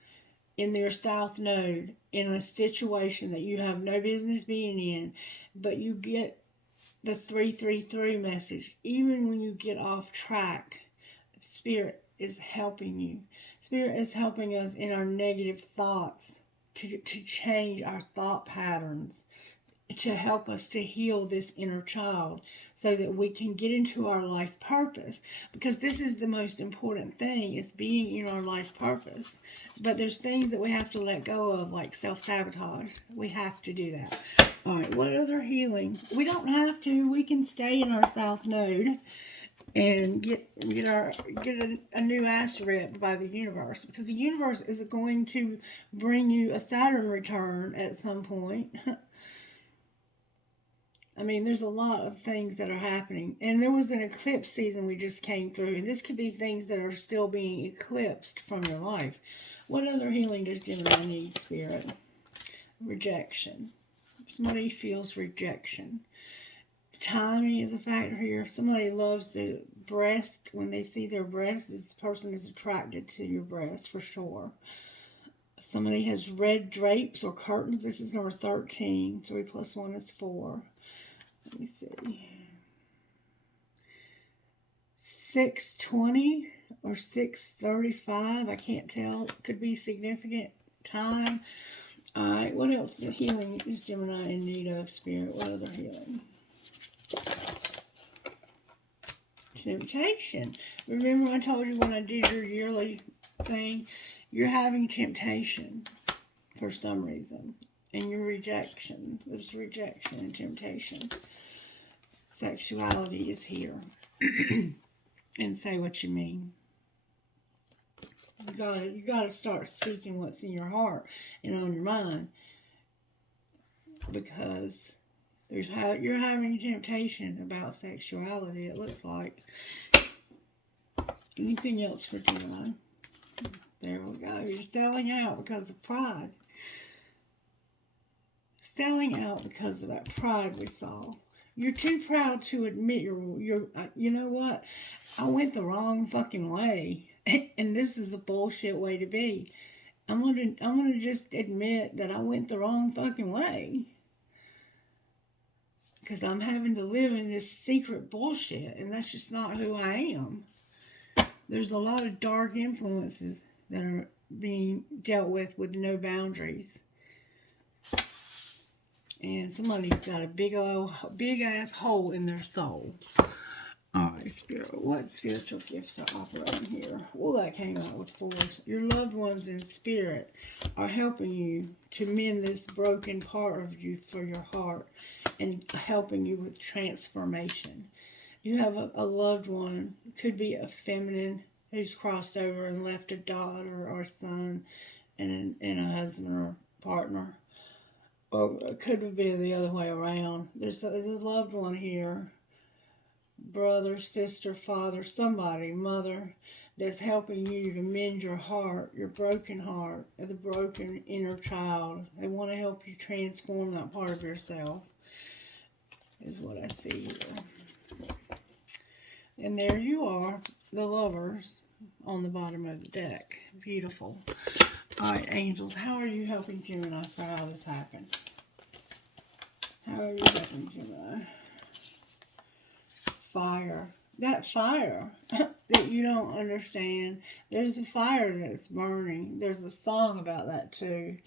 in their south node in a situation that you have no business being in. But you get the 333 message. Even when you get off track, Spirit is helping you. Spirit is helping us in our negative thoughts to change our thought patterns to help us to heal this inner child so that we can get into our life purpose, because this is the most important thing, is being in our life purpose. But there's things that we have to let go of, like self-sabotage. We have to do that. All right, what other healing? We don't have to. We can stay in our South Node and get a new ass rip by the universe, because the universe is going to bring you a Saturn return at some point. I mean, there's a lot of things that are happening. And there was an eclipse season we just came through. And this could be things that are still being eclipsed from your life. What other healing does Gemini need, Spirit? Rejection. Somebody feels rejection. Timing is a factor here. Somebody loves the breast. When they see their breast, this person is attracted to your breast for sure. Somebody has red drapes or curtains. This is number 13. 3 plus 1 is 4. Let me see. 6:20 or 6:35. I can't tell. Could be significant time. All right. What else? The healing is Gemini in need of, Spirit. What other healing? Temptation. Remember I told you when I did your yearly thing, you're having temptation for some reason. And your rejection. There's rejection and temptation. Sexuality is here. And say what you mean. You gotta start speaking what's in your heart and on your mind, because you're having temptation about sexuality, it looks like. Anything else for Gemini? There we go. You're selling out because of pride. Selling out because of that pride we saw. You're too proud to admit you know what? I went the wrong fucking way. And this is a bullshit way to be. I'm gonna just admit that I went the wrong fucking way. Because I'm having to live in this secret bullshit, and that's just not who I am. There's a lot of dark influences that are being dealt with no boundaries. And somebody's got a big ass hole in their soul. All right, Spirit. What spiritual gifts are operating here? Well, that came out with 4. Your loved ones in spirit are helping you to mend this broken part of you for your heart, and helping you with transformation. You have a loved one, could be a feminine, who's crossed over and left a daughter or a son and a husband or partner. Or it could be the other way around. There's a loved one here, brother, sister, father, somebody, mother, that's helping you to mend your heart, your broken heart, the broken inner child. They want to help you transform that part of yourself, is what I see here. And there you are, the Lovers on the bottom of the deck. Beautiful. All right, angels, how are you helping Gemini for how this happened? How are you helping Gemini? Fire. That fire that you don't understand. There's a fire that's burning. There's a song about that too.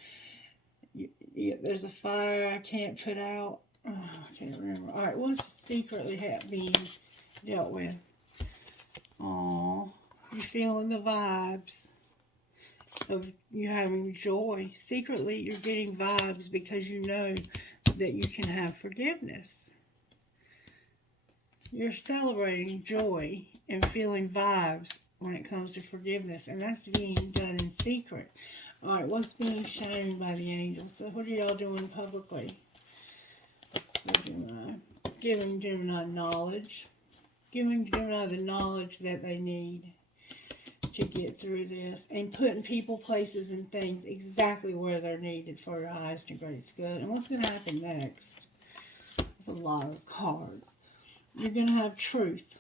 There's a fire I can't put out. Oh, I can't remember. All right, what's secretly being dealt with? Oh, you're feeling the vibes of you having joy. Secretly, you're getting vibes because you know that you can have forgiveness. You're celebrating joy and feeling vibes when it comes to forgiveness, and that's being done in secret. All right, what's being shown by the angels? So what are y'all doing publicly? Giving Gemini knowledge. Giving Gemini the knowledge that they need to get through this, and putting people, places, and things exactly where they're needed for your highest and greatest good. And what's going to happen next? It's a lot of cards. You're going to have truth,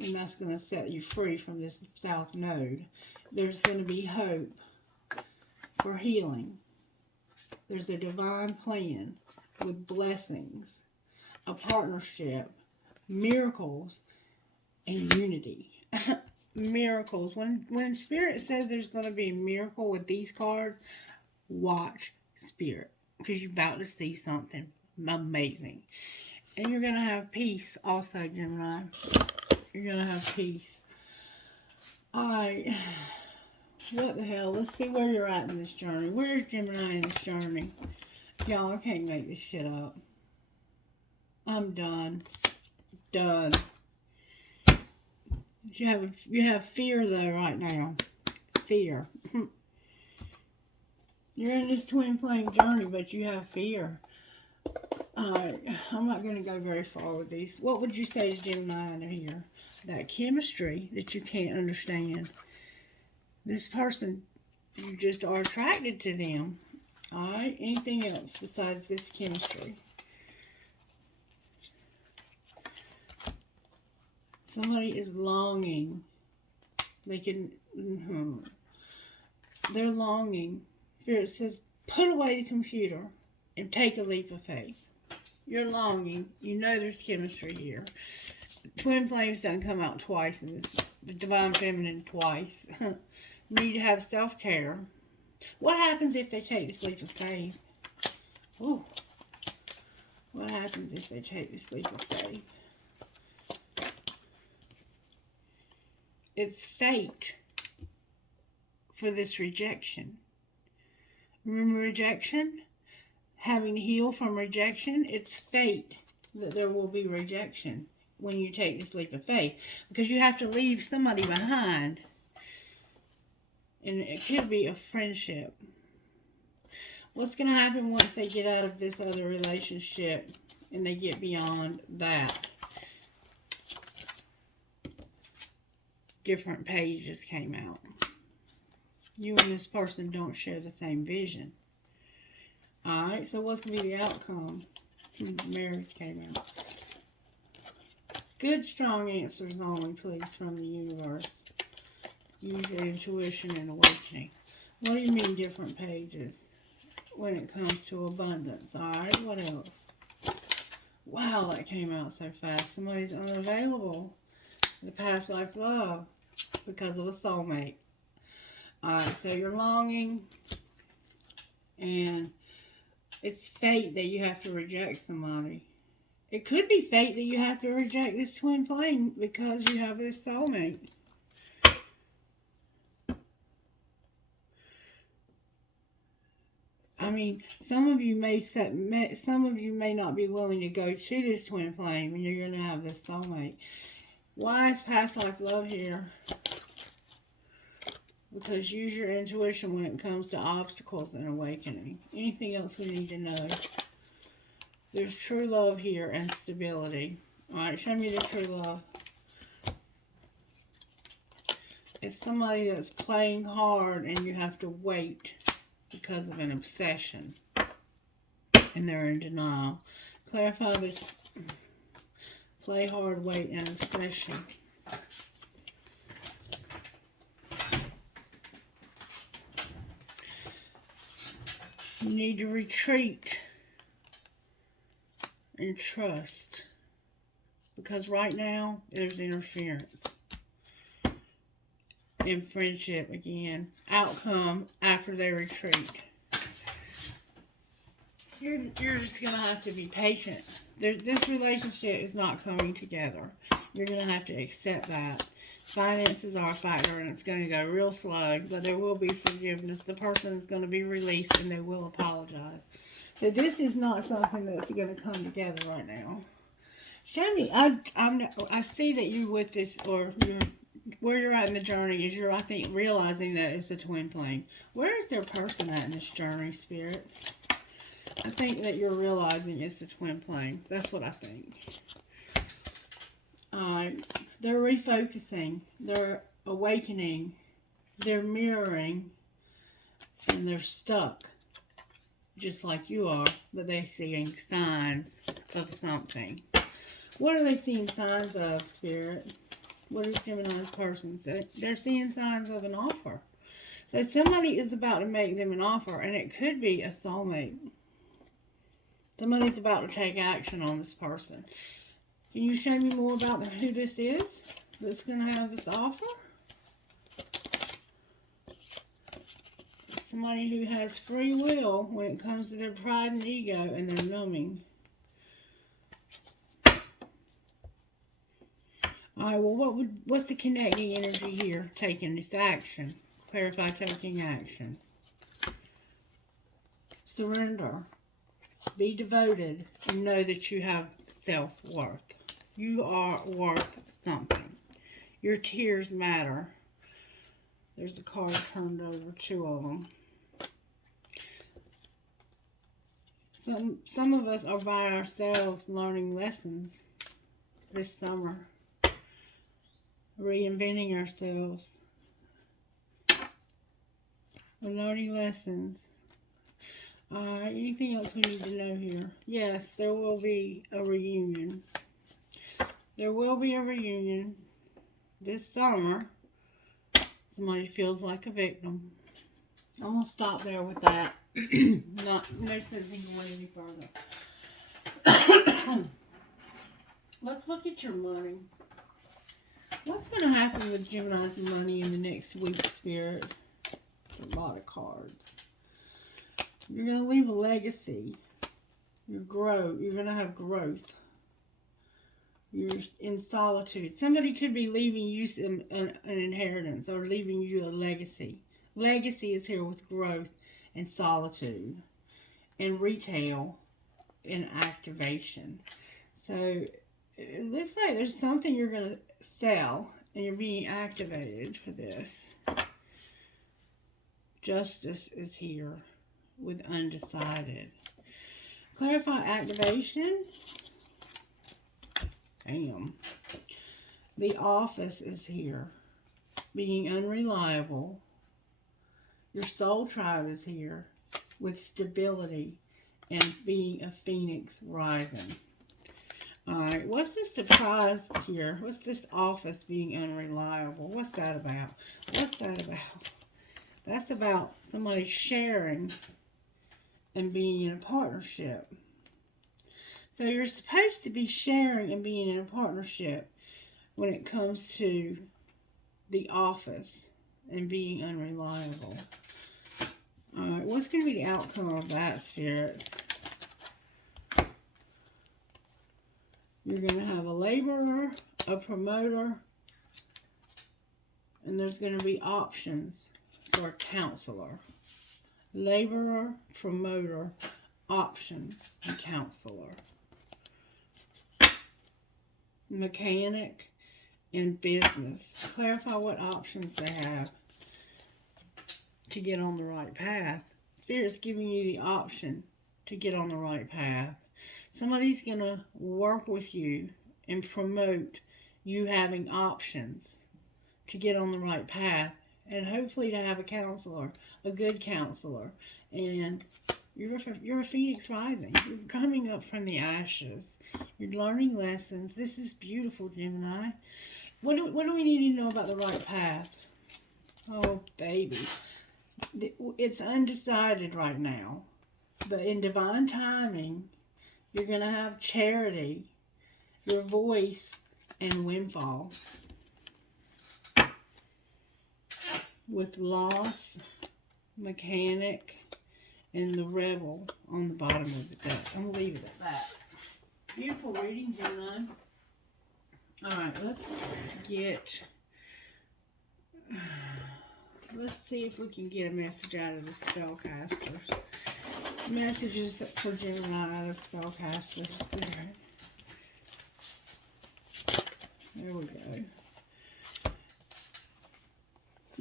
and that's going to set you free from this South Node. There's going to be hope for healing. There's a divine plan with blessings, a partnership, miracles, and unity. Miracles. When Spirit says there's going to be a miracle with these cards, watch Spirit, because you're about to see something amazing. And you're going to have peace also, Gemini. You're going to have peace. Alright. What the hell? Let's see where you're at in this journey. Where's Gemini in this journey? Y'all, I can't make this shit up. I'm done. Done. You have fear though right now. Fear. You're in this twin flame journey, but you have fear. Alright, I'm not going to go very far with these. What would you say to Gemini in here? That chemistry that you can't understand. This person, you just are attracted to them. Alright, anything else besides this chemistry? Somebody is longing. They can, they're longing. Spirit says, put away the computer and take a leap of faith. You're longing. You know there's chemistry here. Twin flames don't come out twice in this. The divine feminine twice. You need to have self-care. What happens if they take this leap of faith? Ooh. What happens if they take this leap of faith? It's fate for this rejection. Remember rejection? Having healed from rejection, it's fate that there will be rejection when you take this leap of faith. Because you have to leave somebody behind. And it could be a friendship. What's going to happen once they get out of this other relationship and they get beyond that? Different pages came out. You and this person don't share the same vision. Alright, so what's going to be the outcome? Marriage came out. Good, strong answers only, please, from the universe. Use your intuition and awakening. What do you mean different pages? When it comes to abundance. Alright, what else? Wow, that came out so fast. Somebody's unavailable. The past life love. Because of a soulmate. Alright, so you're longing. And it's fate that you have to reject somebody. It could be fate that you have to reject this twin flame because you have this soulmate. I mean, some of you may not be willing to go to this twin flame, and you're going to have this soulmate. Why is past life love here? Because use your intuition when it comes to obstacles and awakening. Anything else we need to know? There's true love here and stability. Alright, show me the true love. It's somebody that's playing hard and you have to wait because of an obsession. And they're in denial. Clarify this. Play hard, wait, and obsession. You need to retreat and trust. Because right now, there's interference. In friendship again. Outcome after they retreat. You're just going to have to be patient. This relationship is not coming together. You're going to have to accept that. Finances are a factor and it's going to go real slow, but there will be forgiveness. The person is going to be released and they will apologize. So this is not something that's going to come together right now. Show me. I see that you're with this, or where you're at in the journey is I think, realizing that it's a twin flame. Where is their person at in this journey, Spirit? I think that you're realizing it's a twin flame. That's what I think. They're refocusing. They're awakening. They're mirroring. And they're stuck. Just like you are. But they're seeing signs of something. What are they seeing signs of, Spirit? What is Gemini's person? They're seeing signs of an offer. So somebody is about to make them an offer. And it could be a soulmate. Somebody's about to take action on this person. Can you show me more about who this is that's going to have this offer? Somebody who has free will when it comes to their pride and ego and their numbing. All right, well, what's the connecting energy here? Taking this action. Clarify taking action. Surrender. Be devoted and know that you have self-worth. You are worth something. Your tears matter. There's a card turned over, 2 of them. Some of us are by ourselves learning lessons this summer. Reinventing ourselves. We're learning lessons. Anything else we need to know here? Yes, there will be a reunion. There will be a reunion this summer. Somebody feels like a victim. I'm going to stop there with that. No sense in going any further. Let's look at your money. What's going to happen with Gemini's money in the next week, Spirit? A lot of cards. You're going to leave a legacy. You're going to have growth. You're in solitude. Somebody could be leaving you an inheritance or leaving you a legacy. Legacy is here with growth and solitude and retail and activation. So it looks like there's something you're going to sell and you're being activated for this. Justice is here with undecided. Clarify activation. Damn. The office is here. Being unreliable. Your soul tribe is here with stability and being a phoenix rising. Alright, what's the surprise here? What's this office being unreliable? What's that about? What's that about? That's about somebody sharing and being in a partnership. So you're supposed to be sharing and being in a partnership when it comes to the office and being unreliable. Alright, what's going to be the outcome of that, Spirit? You're going to have a laborer, a promoter, and there's going to be options for a counselor. Laborer, promoter, option, and counselor. Mechanic and business. Clarify what options they have to get on the right path. Spirit's giving you the option to get on the right path. Somebody's going to work with you and promote you having options to get on the right path and hopefully to have a counselor, a good counselor. And you're a phoenix rising. You're coming up from the ashes. You're learning lessons. This is beautiful, Gemini. What do we need to know about the right path? Oh, baby. It's undecided right now. But in divine timing, you're going to have charity, your voice, and windfall. With loss, mechanic, and the rebel on the bottom of the deck. I'm going to leave it at that. Beautiful reading, Gemini. Alright, let's see if we can get a message out of the spellcasters. Messages for Gemini out of spellcasters. There we go.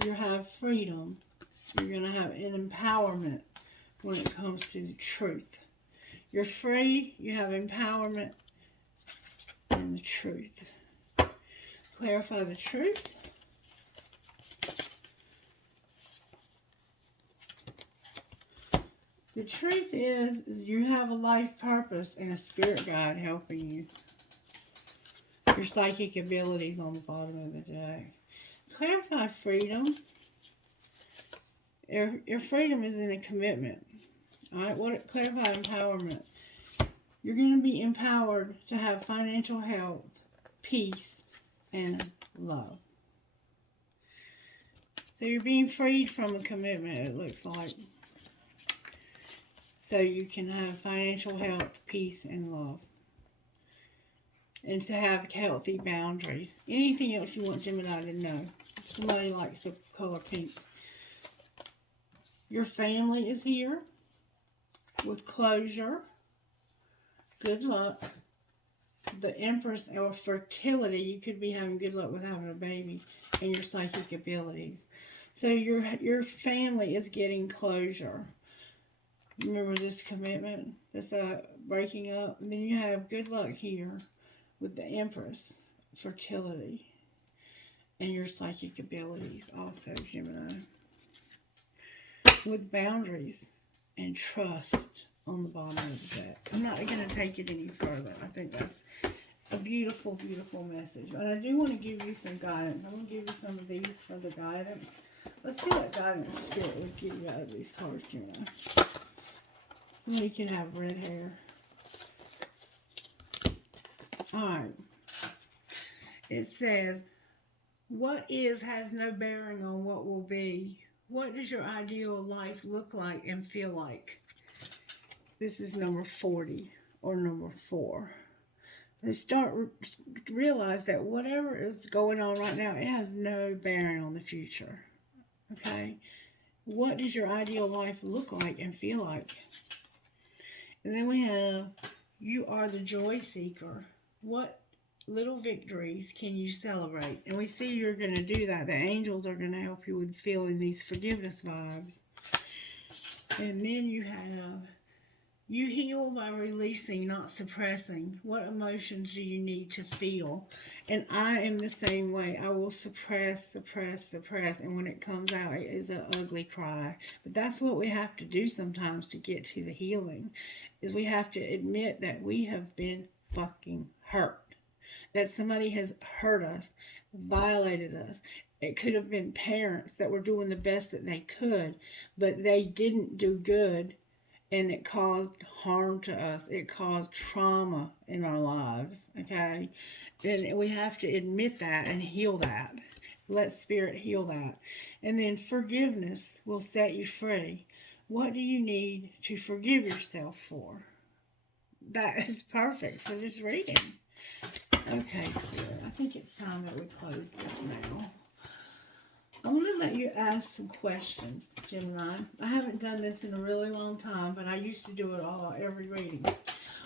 You have freedom. You're going to have an empowerment when it comes to the truth. You're free. You have empowerment and the truth. Clarify the truth. The truth is you have a life purpose and a spirit guide helping you. Your psychic abilities on the bottom of the deck. Clarify freedom. Your freedom is in a commitment. Alright, clarify empowerment. You're going to be empowered to have financial health, peace, and love. So you're being freed from a commitment, it looks like. So you can have financial health, peace, and love. and to have healthy boundaries. Anything else you want Gemini to know? Somebody likes the color pink. Your family is here with closure. Good luck. The Empress, or fertility. You could be having good luck with having a baby, and your psychic abilities. So your family is getting closure. Remember this commitment, this breaking up. And then you have good luck here with the Empress, fertility, and your psychic abilities also, Gemini. With boundaries and trust on the bottom of the deck. I'm not going to take it any further. I think that's a beautiful, beautiful message. But I do want to give you some guidance. I'm going to give you some of these for the guidance. Let's see what guidance Spirit would give you out of these cards, Gemini. Somebody can have red hair. Alright. It says, what is has no bearing on what will be. What does your ideal life look like and feel like? This is number 40 or number 4. Let's realize that whatever is going on right now, it has no bearing on the future. Okay? What does your ideal life look like and feel like? And then we have, you are the joy seeker. What little victories can you celebrate? And we see you're going to do that. The angels are going to help you with feeling these forgiveness vibes. And then you have, you heal by releasing, not suppressing. What emotions do you need to feel? And I am the same way. I will suppress. And when it comes out, it is an ugly cry. But that's what we have to do sometimes to get to the healing. Is we have to admit that we have been fucking hurt. That somebody has hurt us, violated us. It could have been parents that were doing the best that they could, but they didn't do good, and it caused harm to us. It caused trauma in our lives, okay? And we have to admit that and heal that. Let Spirit heal that. And then forgiveness will set you free. What do you need to forgive yourself for? That is perfect for this reading. Okay, Spirit, I think it's time that we close this now. I'm going to let you ask some questions, Gemini. I haven't done this in a really long time, but I used to do it every reading.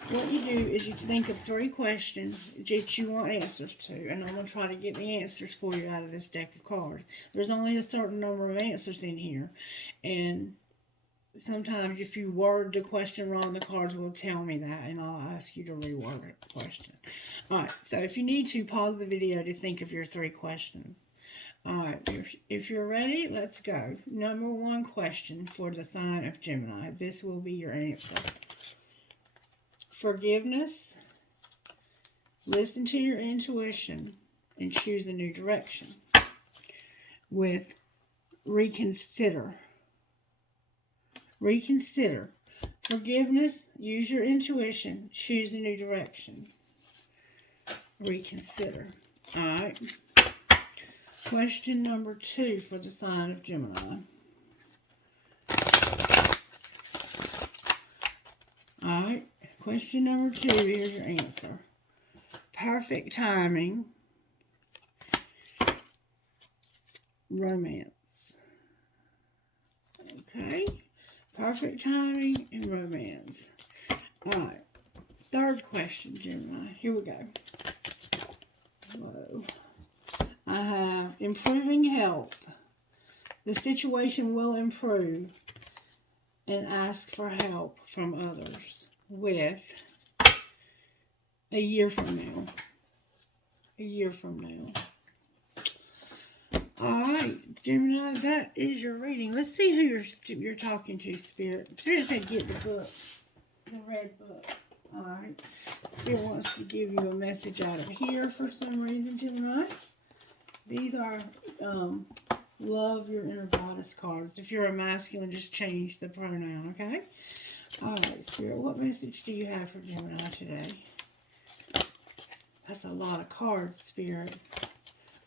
What you do is you think of 3 questions that you want answers to, and I'm going to try to get the answers for you out of this deck of cards. There's only a certain number of answers in here, and sometimes if you word the question wrong, the cards will tell me that, and I'll ask you to reword the question. Alright, so if you need to, pause the video to think of your 3 questions. Alright, if you're ready, let's go. Number 1 question for the sign of Gemini. This will be your answer. Forgiveness. Listen to your intuition and choose a new direction. With reconsider. Reconsider. Forgiveness. Use your intuition. Choose a new direction. Reconsider. Alright. Question number 2 for the sign of Gemini. Alright. Question number 2. Here's your answer. Perfect timing. Romance. Okay. Perfect timing and romance. Alright. 3rd question, Gemini. Here we go. Whoa. I have improving health. The situation will improve. And ask for help from others. With a year from now. A year from now. Alright, Gemini, that is your reading. Let's see who you're talking to, Spirit. Spirit said get the book. The red book. Alright. It wants to give you a message out of here for some reason, Gemini. These are love your inner goddess cards. If you're a masculine, just change the pronoun, okay? Alright, Spirit, what message do you have for Gemini today? That's a lot of cards, Spirit.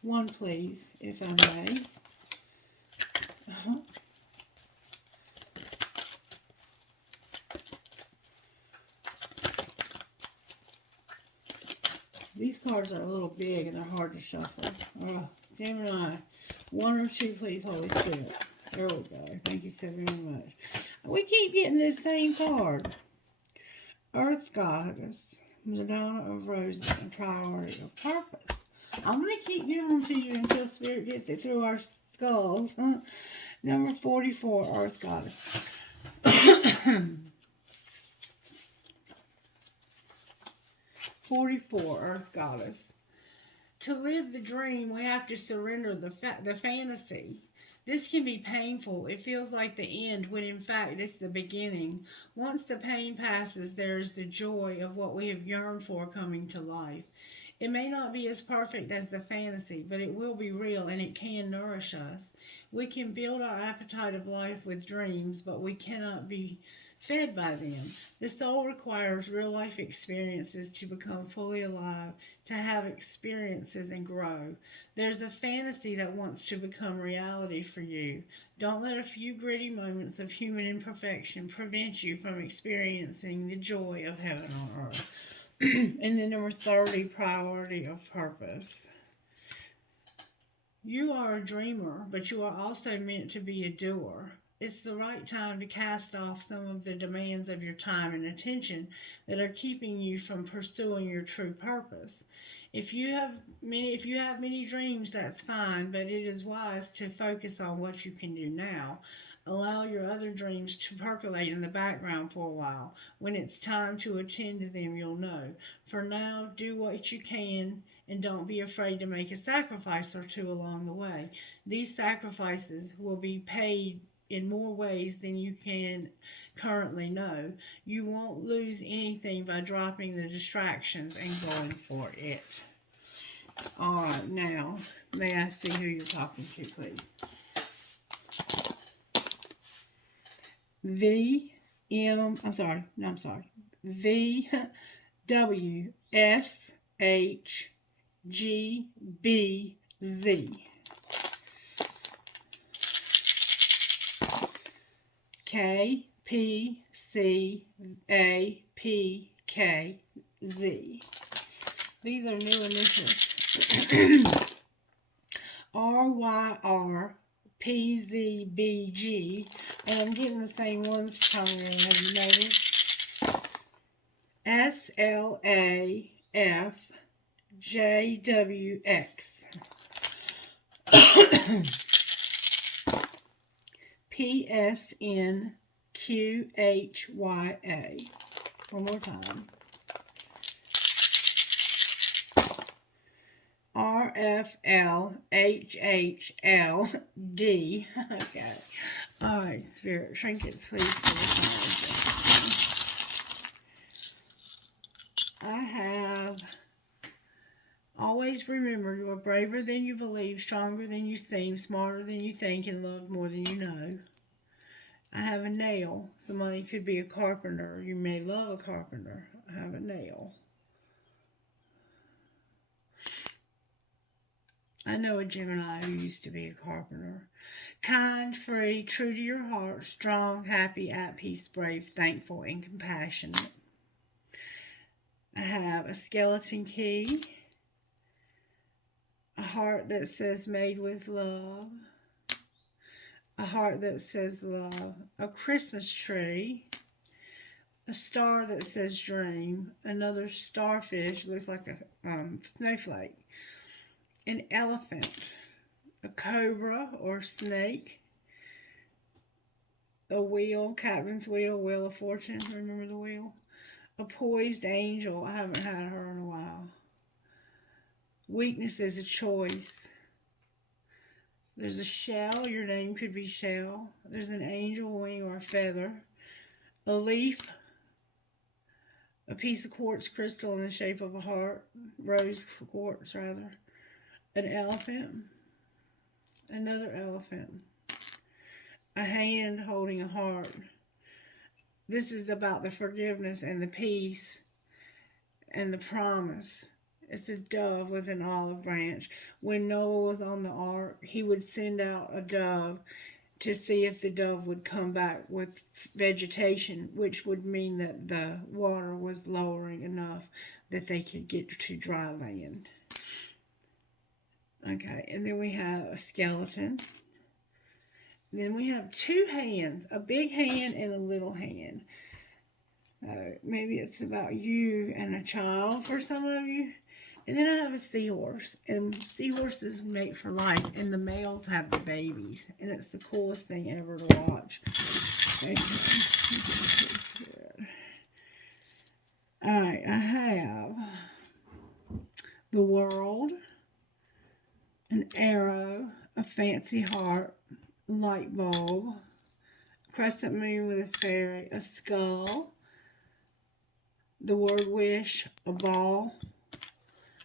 1, please, if I may. cards are a little big and they're hard to shuffle. Gemini, 1 or 2, please, Holy Spirit. There we go. Thank you so very much. We keep getting this same card. Earth Goddess, Madonna of Roses, and Priority of Purpose. I'm going to keep giving them to you until Spirit gets it through our skulls. Number 44, Earth Goddess. 44, Earth Goddess. To live the dream, we have to surrender the fantasy. This can be painful. It feels like the end when in fact it's the beginning. Once the pain passes, there is the joy of what we have yearned for coming to life. It may not be as perfect as the fantasy, but it will be real and it can nourish us. We can build our appetite of life with dreams, but we cannot be fed by them. The soul requires real life experiences to become fully alive, to have experiences and grow. There's a fantasy that wants to become reality for you. Don't let a few gritty moments of human imperfection prevent you from experiencing the joy of heaven on earth. And then number 30, Priority of Purpose. You are a dreamer, but you are also meant to be a doer. It's the right time to cast off some of the demands of your time and attention that are keeping you from pursuing your true purpose. If you have many dreams, that's fine, but it is wise to focus on what you can do now. Allow your other dreams to percolate in the background for a while. When it's time to attend to them, you'll know. For now, do what you can and don't be afraid to make a sacrifice or two along the way. These sacrifices will be paid in more ways than you can currently know. You won't lose anything by dropping the distractions and going for it. Alright, now, may I see who you're talking to, please? VWSHGBZ. KPCAPKZ. These are new initials. RYRPZBG. And I'm getting the same ones coming in. Have you noticed? SLAFJWX. PSNQHYA. One more time. RFLHHLD. Okay. Alright, Spirit, trinkets, please. I have always remember you are braver than you believe, stronger than you seem, smarter than you think, and loved more than you know. I have a nail. Somebody could be a carpenter. You may love a carpenter. I have a nail. I know a Gemini who used to be a carpenter. Kind, free, true to your heart, strong, happy, at peace, brave, thankful, and compassionate. I have a skeleton key. A heart that says made with love. A heart that says love. A Christmas tree. A star that says dream. Another starfish, looks like a snowflake. An elephant. A cobra or snake. A wheel, captain's wheel, wheel of fortune. Remember the wheel? A poised angel. I haven't had her in a while. Weakness is a choice. There's a shell. Your name could be Shell. There's an angel wing or a feather. A leaf. A piece of quartz crystal in the shape of a heart. Rose quartz, rather. An elephant. Another elephant. A hand holding a heart. This is about the forgiveness and the peace and the promise. It's a dove with an olive branch. When Noah was on the ark, he would send out a dove to see if the dove would come back with vegetation, which would mean that the water was lowering enough that they could get to dry land. Okay, and then we have a skeleton. Then we have two hands, a big hand and a little hand. Maybe it's about you and a child for some of you. And then I have a seahorse, and seahorses mate for life, and the males have the babies, and it's the coolest thing ever to watch. Okay. All right, I have the world, an arrow, a fancy heart, light bulb, crescent moon with a fairy, a skull, the word wish, a ball.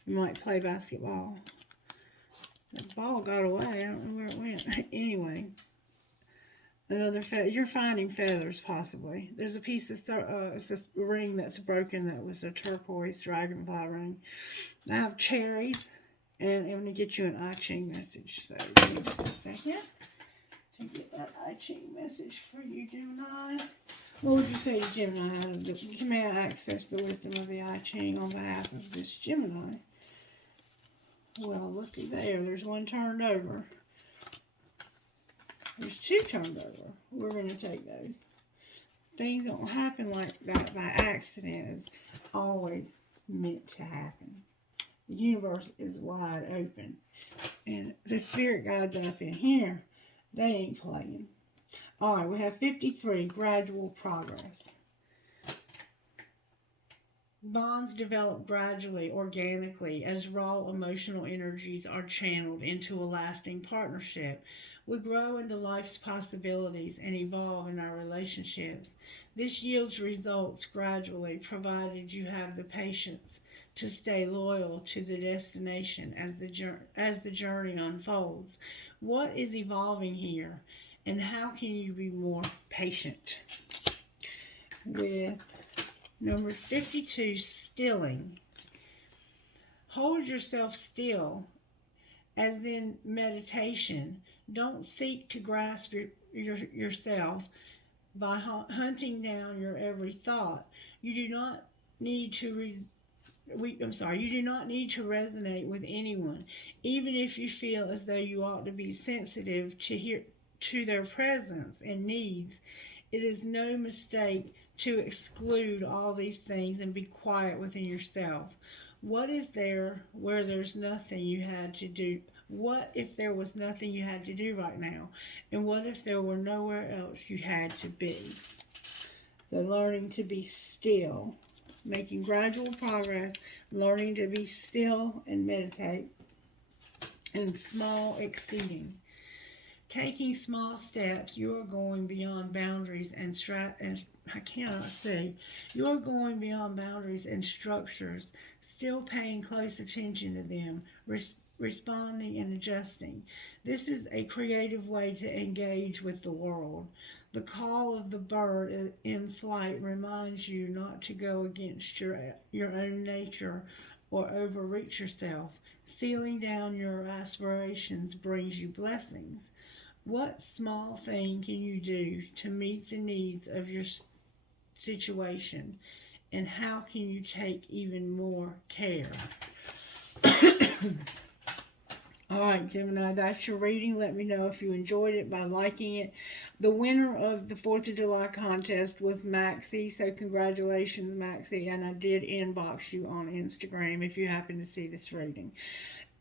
You might play basketball. The ball got away. I don't know where it went. Anyway, another feather. You're finding feathers, possibly. There's a piece of it's a ring that's broken that was a turquoise dragonfly ring. I have cherries, and I'm going to get you an I Ching message. So give me just a second to get that I Ching message for you, Gemini. What would you say to Gemini? May I access the wisdom of the I Ching on behalf of this Gemini? Well, looky there. There's one turned over. There's two turned over. We're going to take those. Things don't happen like that by accident. It's always meant to happen. The universe is wide open. And the spirit guides up in here, they ain't playing. All right, we have 53, gradual progress. Bonds develop gradually, organically, as raw emotional energies are channeled into a lasting partnership. We grow into life's possibilities and evolve in our relationships. This yields results gradually, provided you have the patience to stay loyal to the destination as the journey unfolds. What is evolving here, and how can you be more patient? With number 52, stilling. Hold yourself still, as in meditation. Don't seek to grasp yourself by hunting down your every thought. You do not need to you do not need to resonate with anyone, even if you feel as though you ought to be sensitive to their presence and needs. It is no mistake to exclude all these things and be quiet within yourself. What is there where there's nothing you had to do? What if there was nothing you had to do right now? And what if there were nowhere else you had to be? So learning to be still, making gradual progress, learning to be still and meditate, and small exceeding. Taking small steps, you are going beyond boundaries and you are going beyond boundaries and structures, still paying close attention to them, responding and adjusting. This is a creative way to engage with the world. The call of the bird in flight reminds you not to go against your own nature or overreach yourself. Sealing down your aspirations brings you blessings. What small thing can you do to meet the needs of your situation? And how can you take even more care? All right, Gemini, that's your reading. Let me know if you enjoyed it by liking it. The winner of the 4th of July contest was Maxie, so congratulations, Maxie, and I did inbox you on Instagram if you happen to see this reading.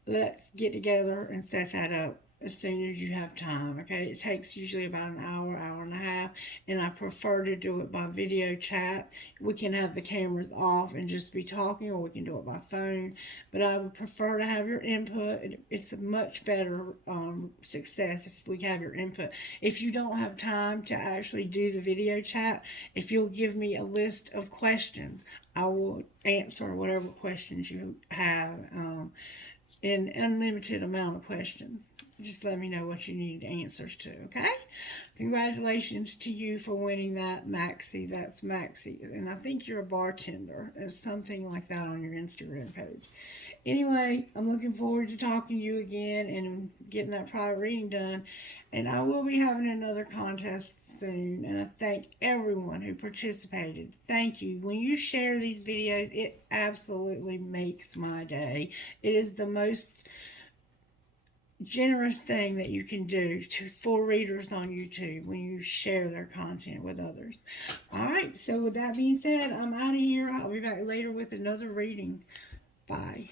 Let's get together and set that up as soon as you have time, okay? It takes usually about an hour, hour and a half, and I prefer to do it by video chat. We can have the cameras off and just be talking, or we can do it by phone, but I would prefer to have your input. It's a much better success if we have your input. If you don't have time to actually do the video chat, if you'll give me a list of questions, I will answer whatever questions you have. an unlimited amount of questions. Just let me know what you need answers to, okay? Congratulations to you for winning that Maxie. That's Maxie. And I think you're a bartender or something like that on your Instagram page. Anyway, I'm looking forward to talking to you again and getting that private reading done. And I will be having another contest soon. And I thank everyone who participated. Thank you. When you share these videos, it absolutely makes my day. It is the most generous thing that you can do for readers on YouTube when you share their content with others. All right, so with that being said, I'm out of here. I'll be back later with another reading. Bye.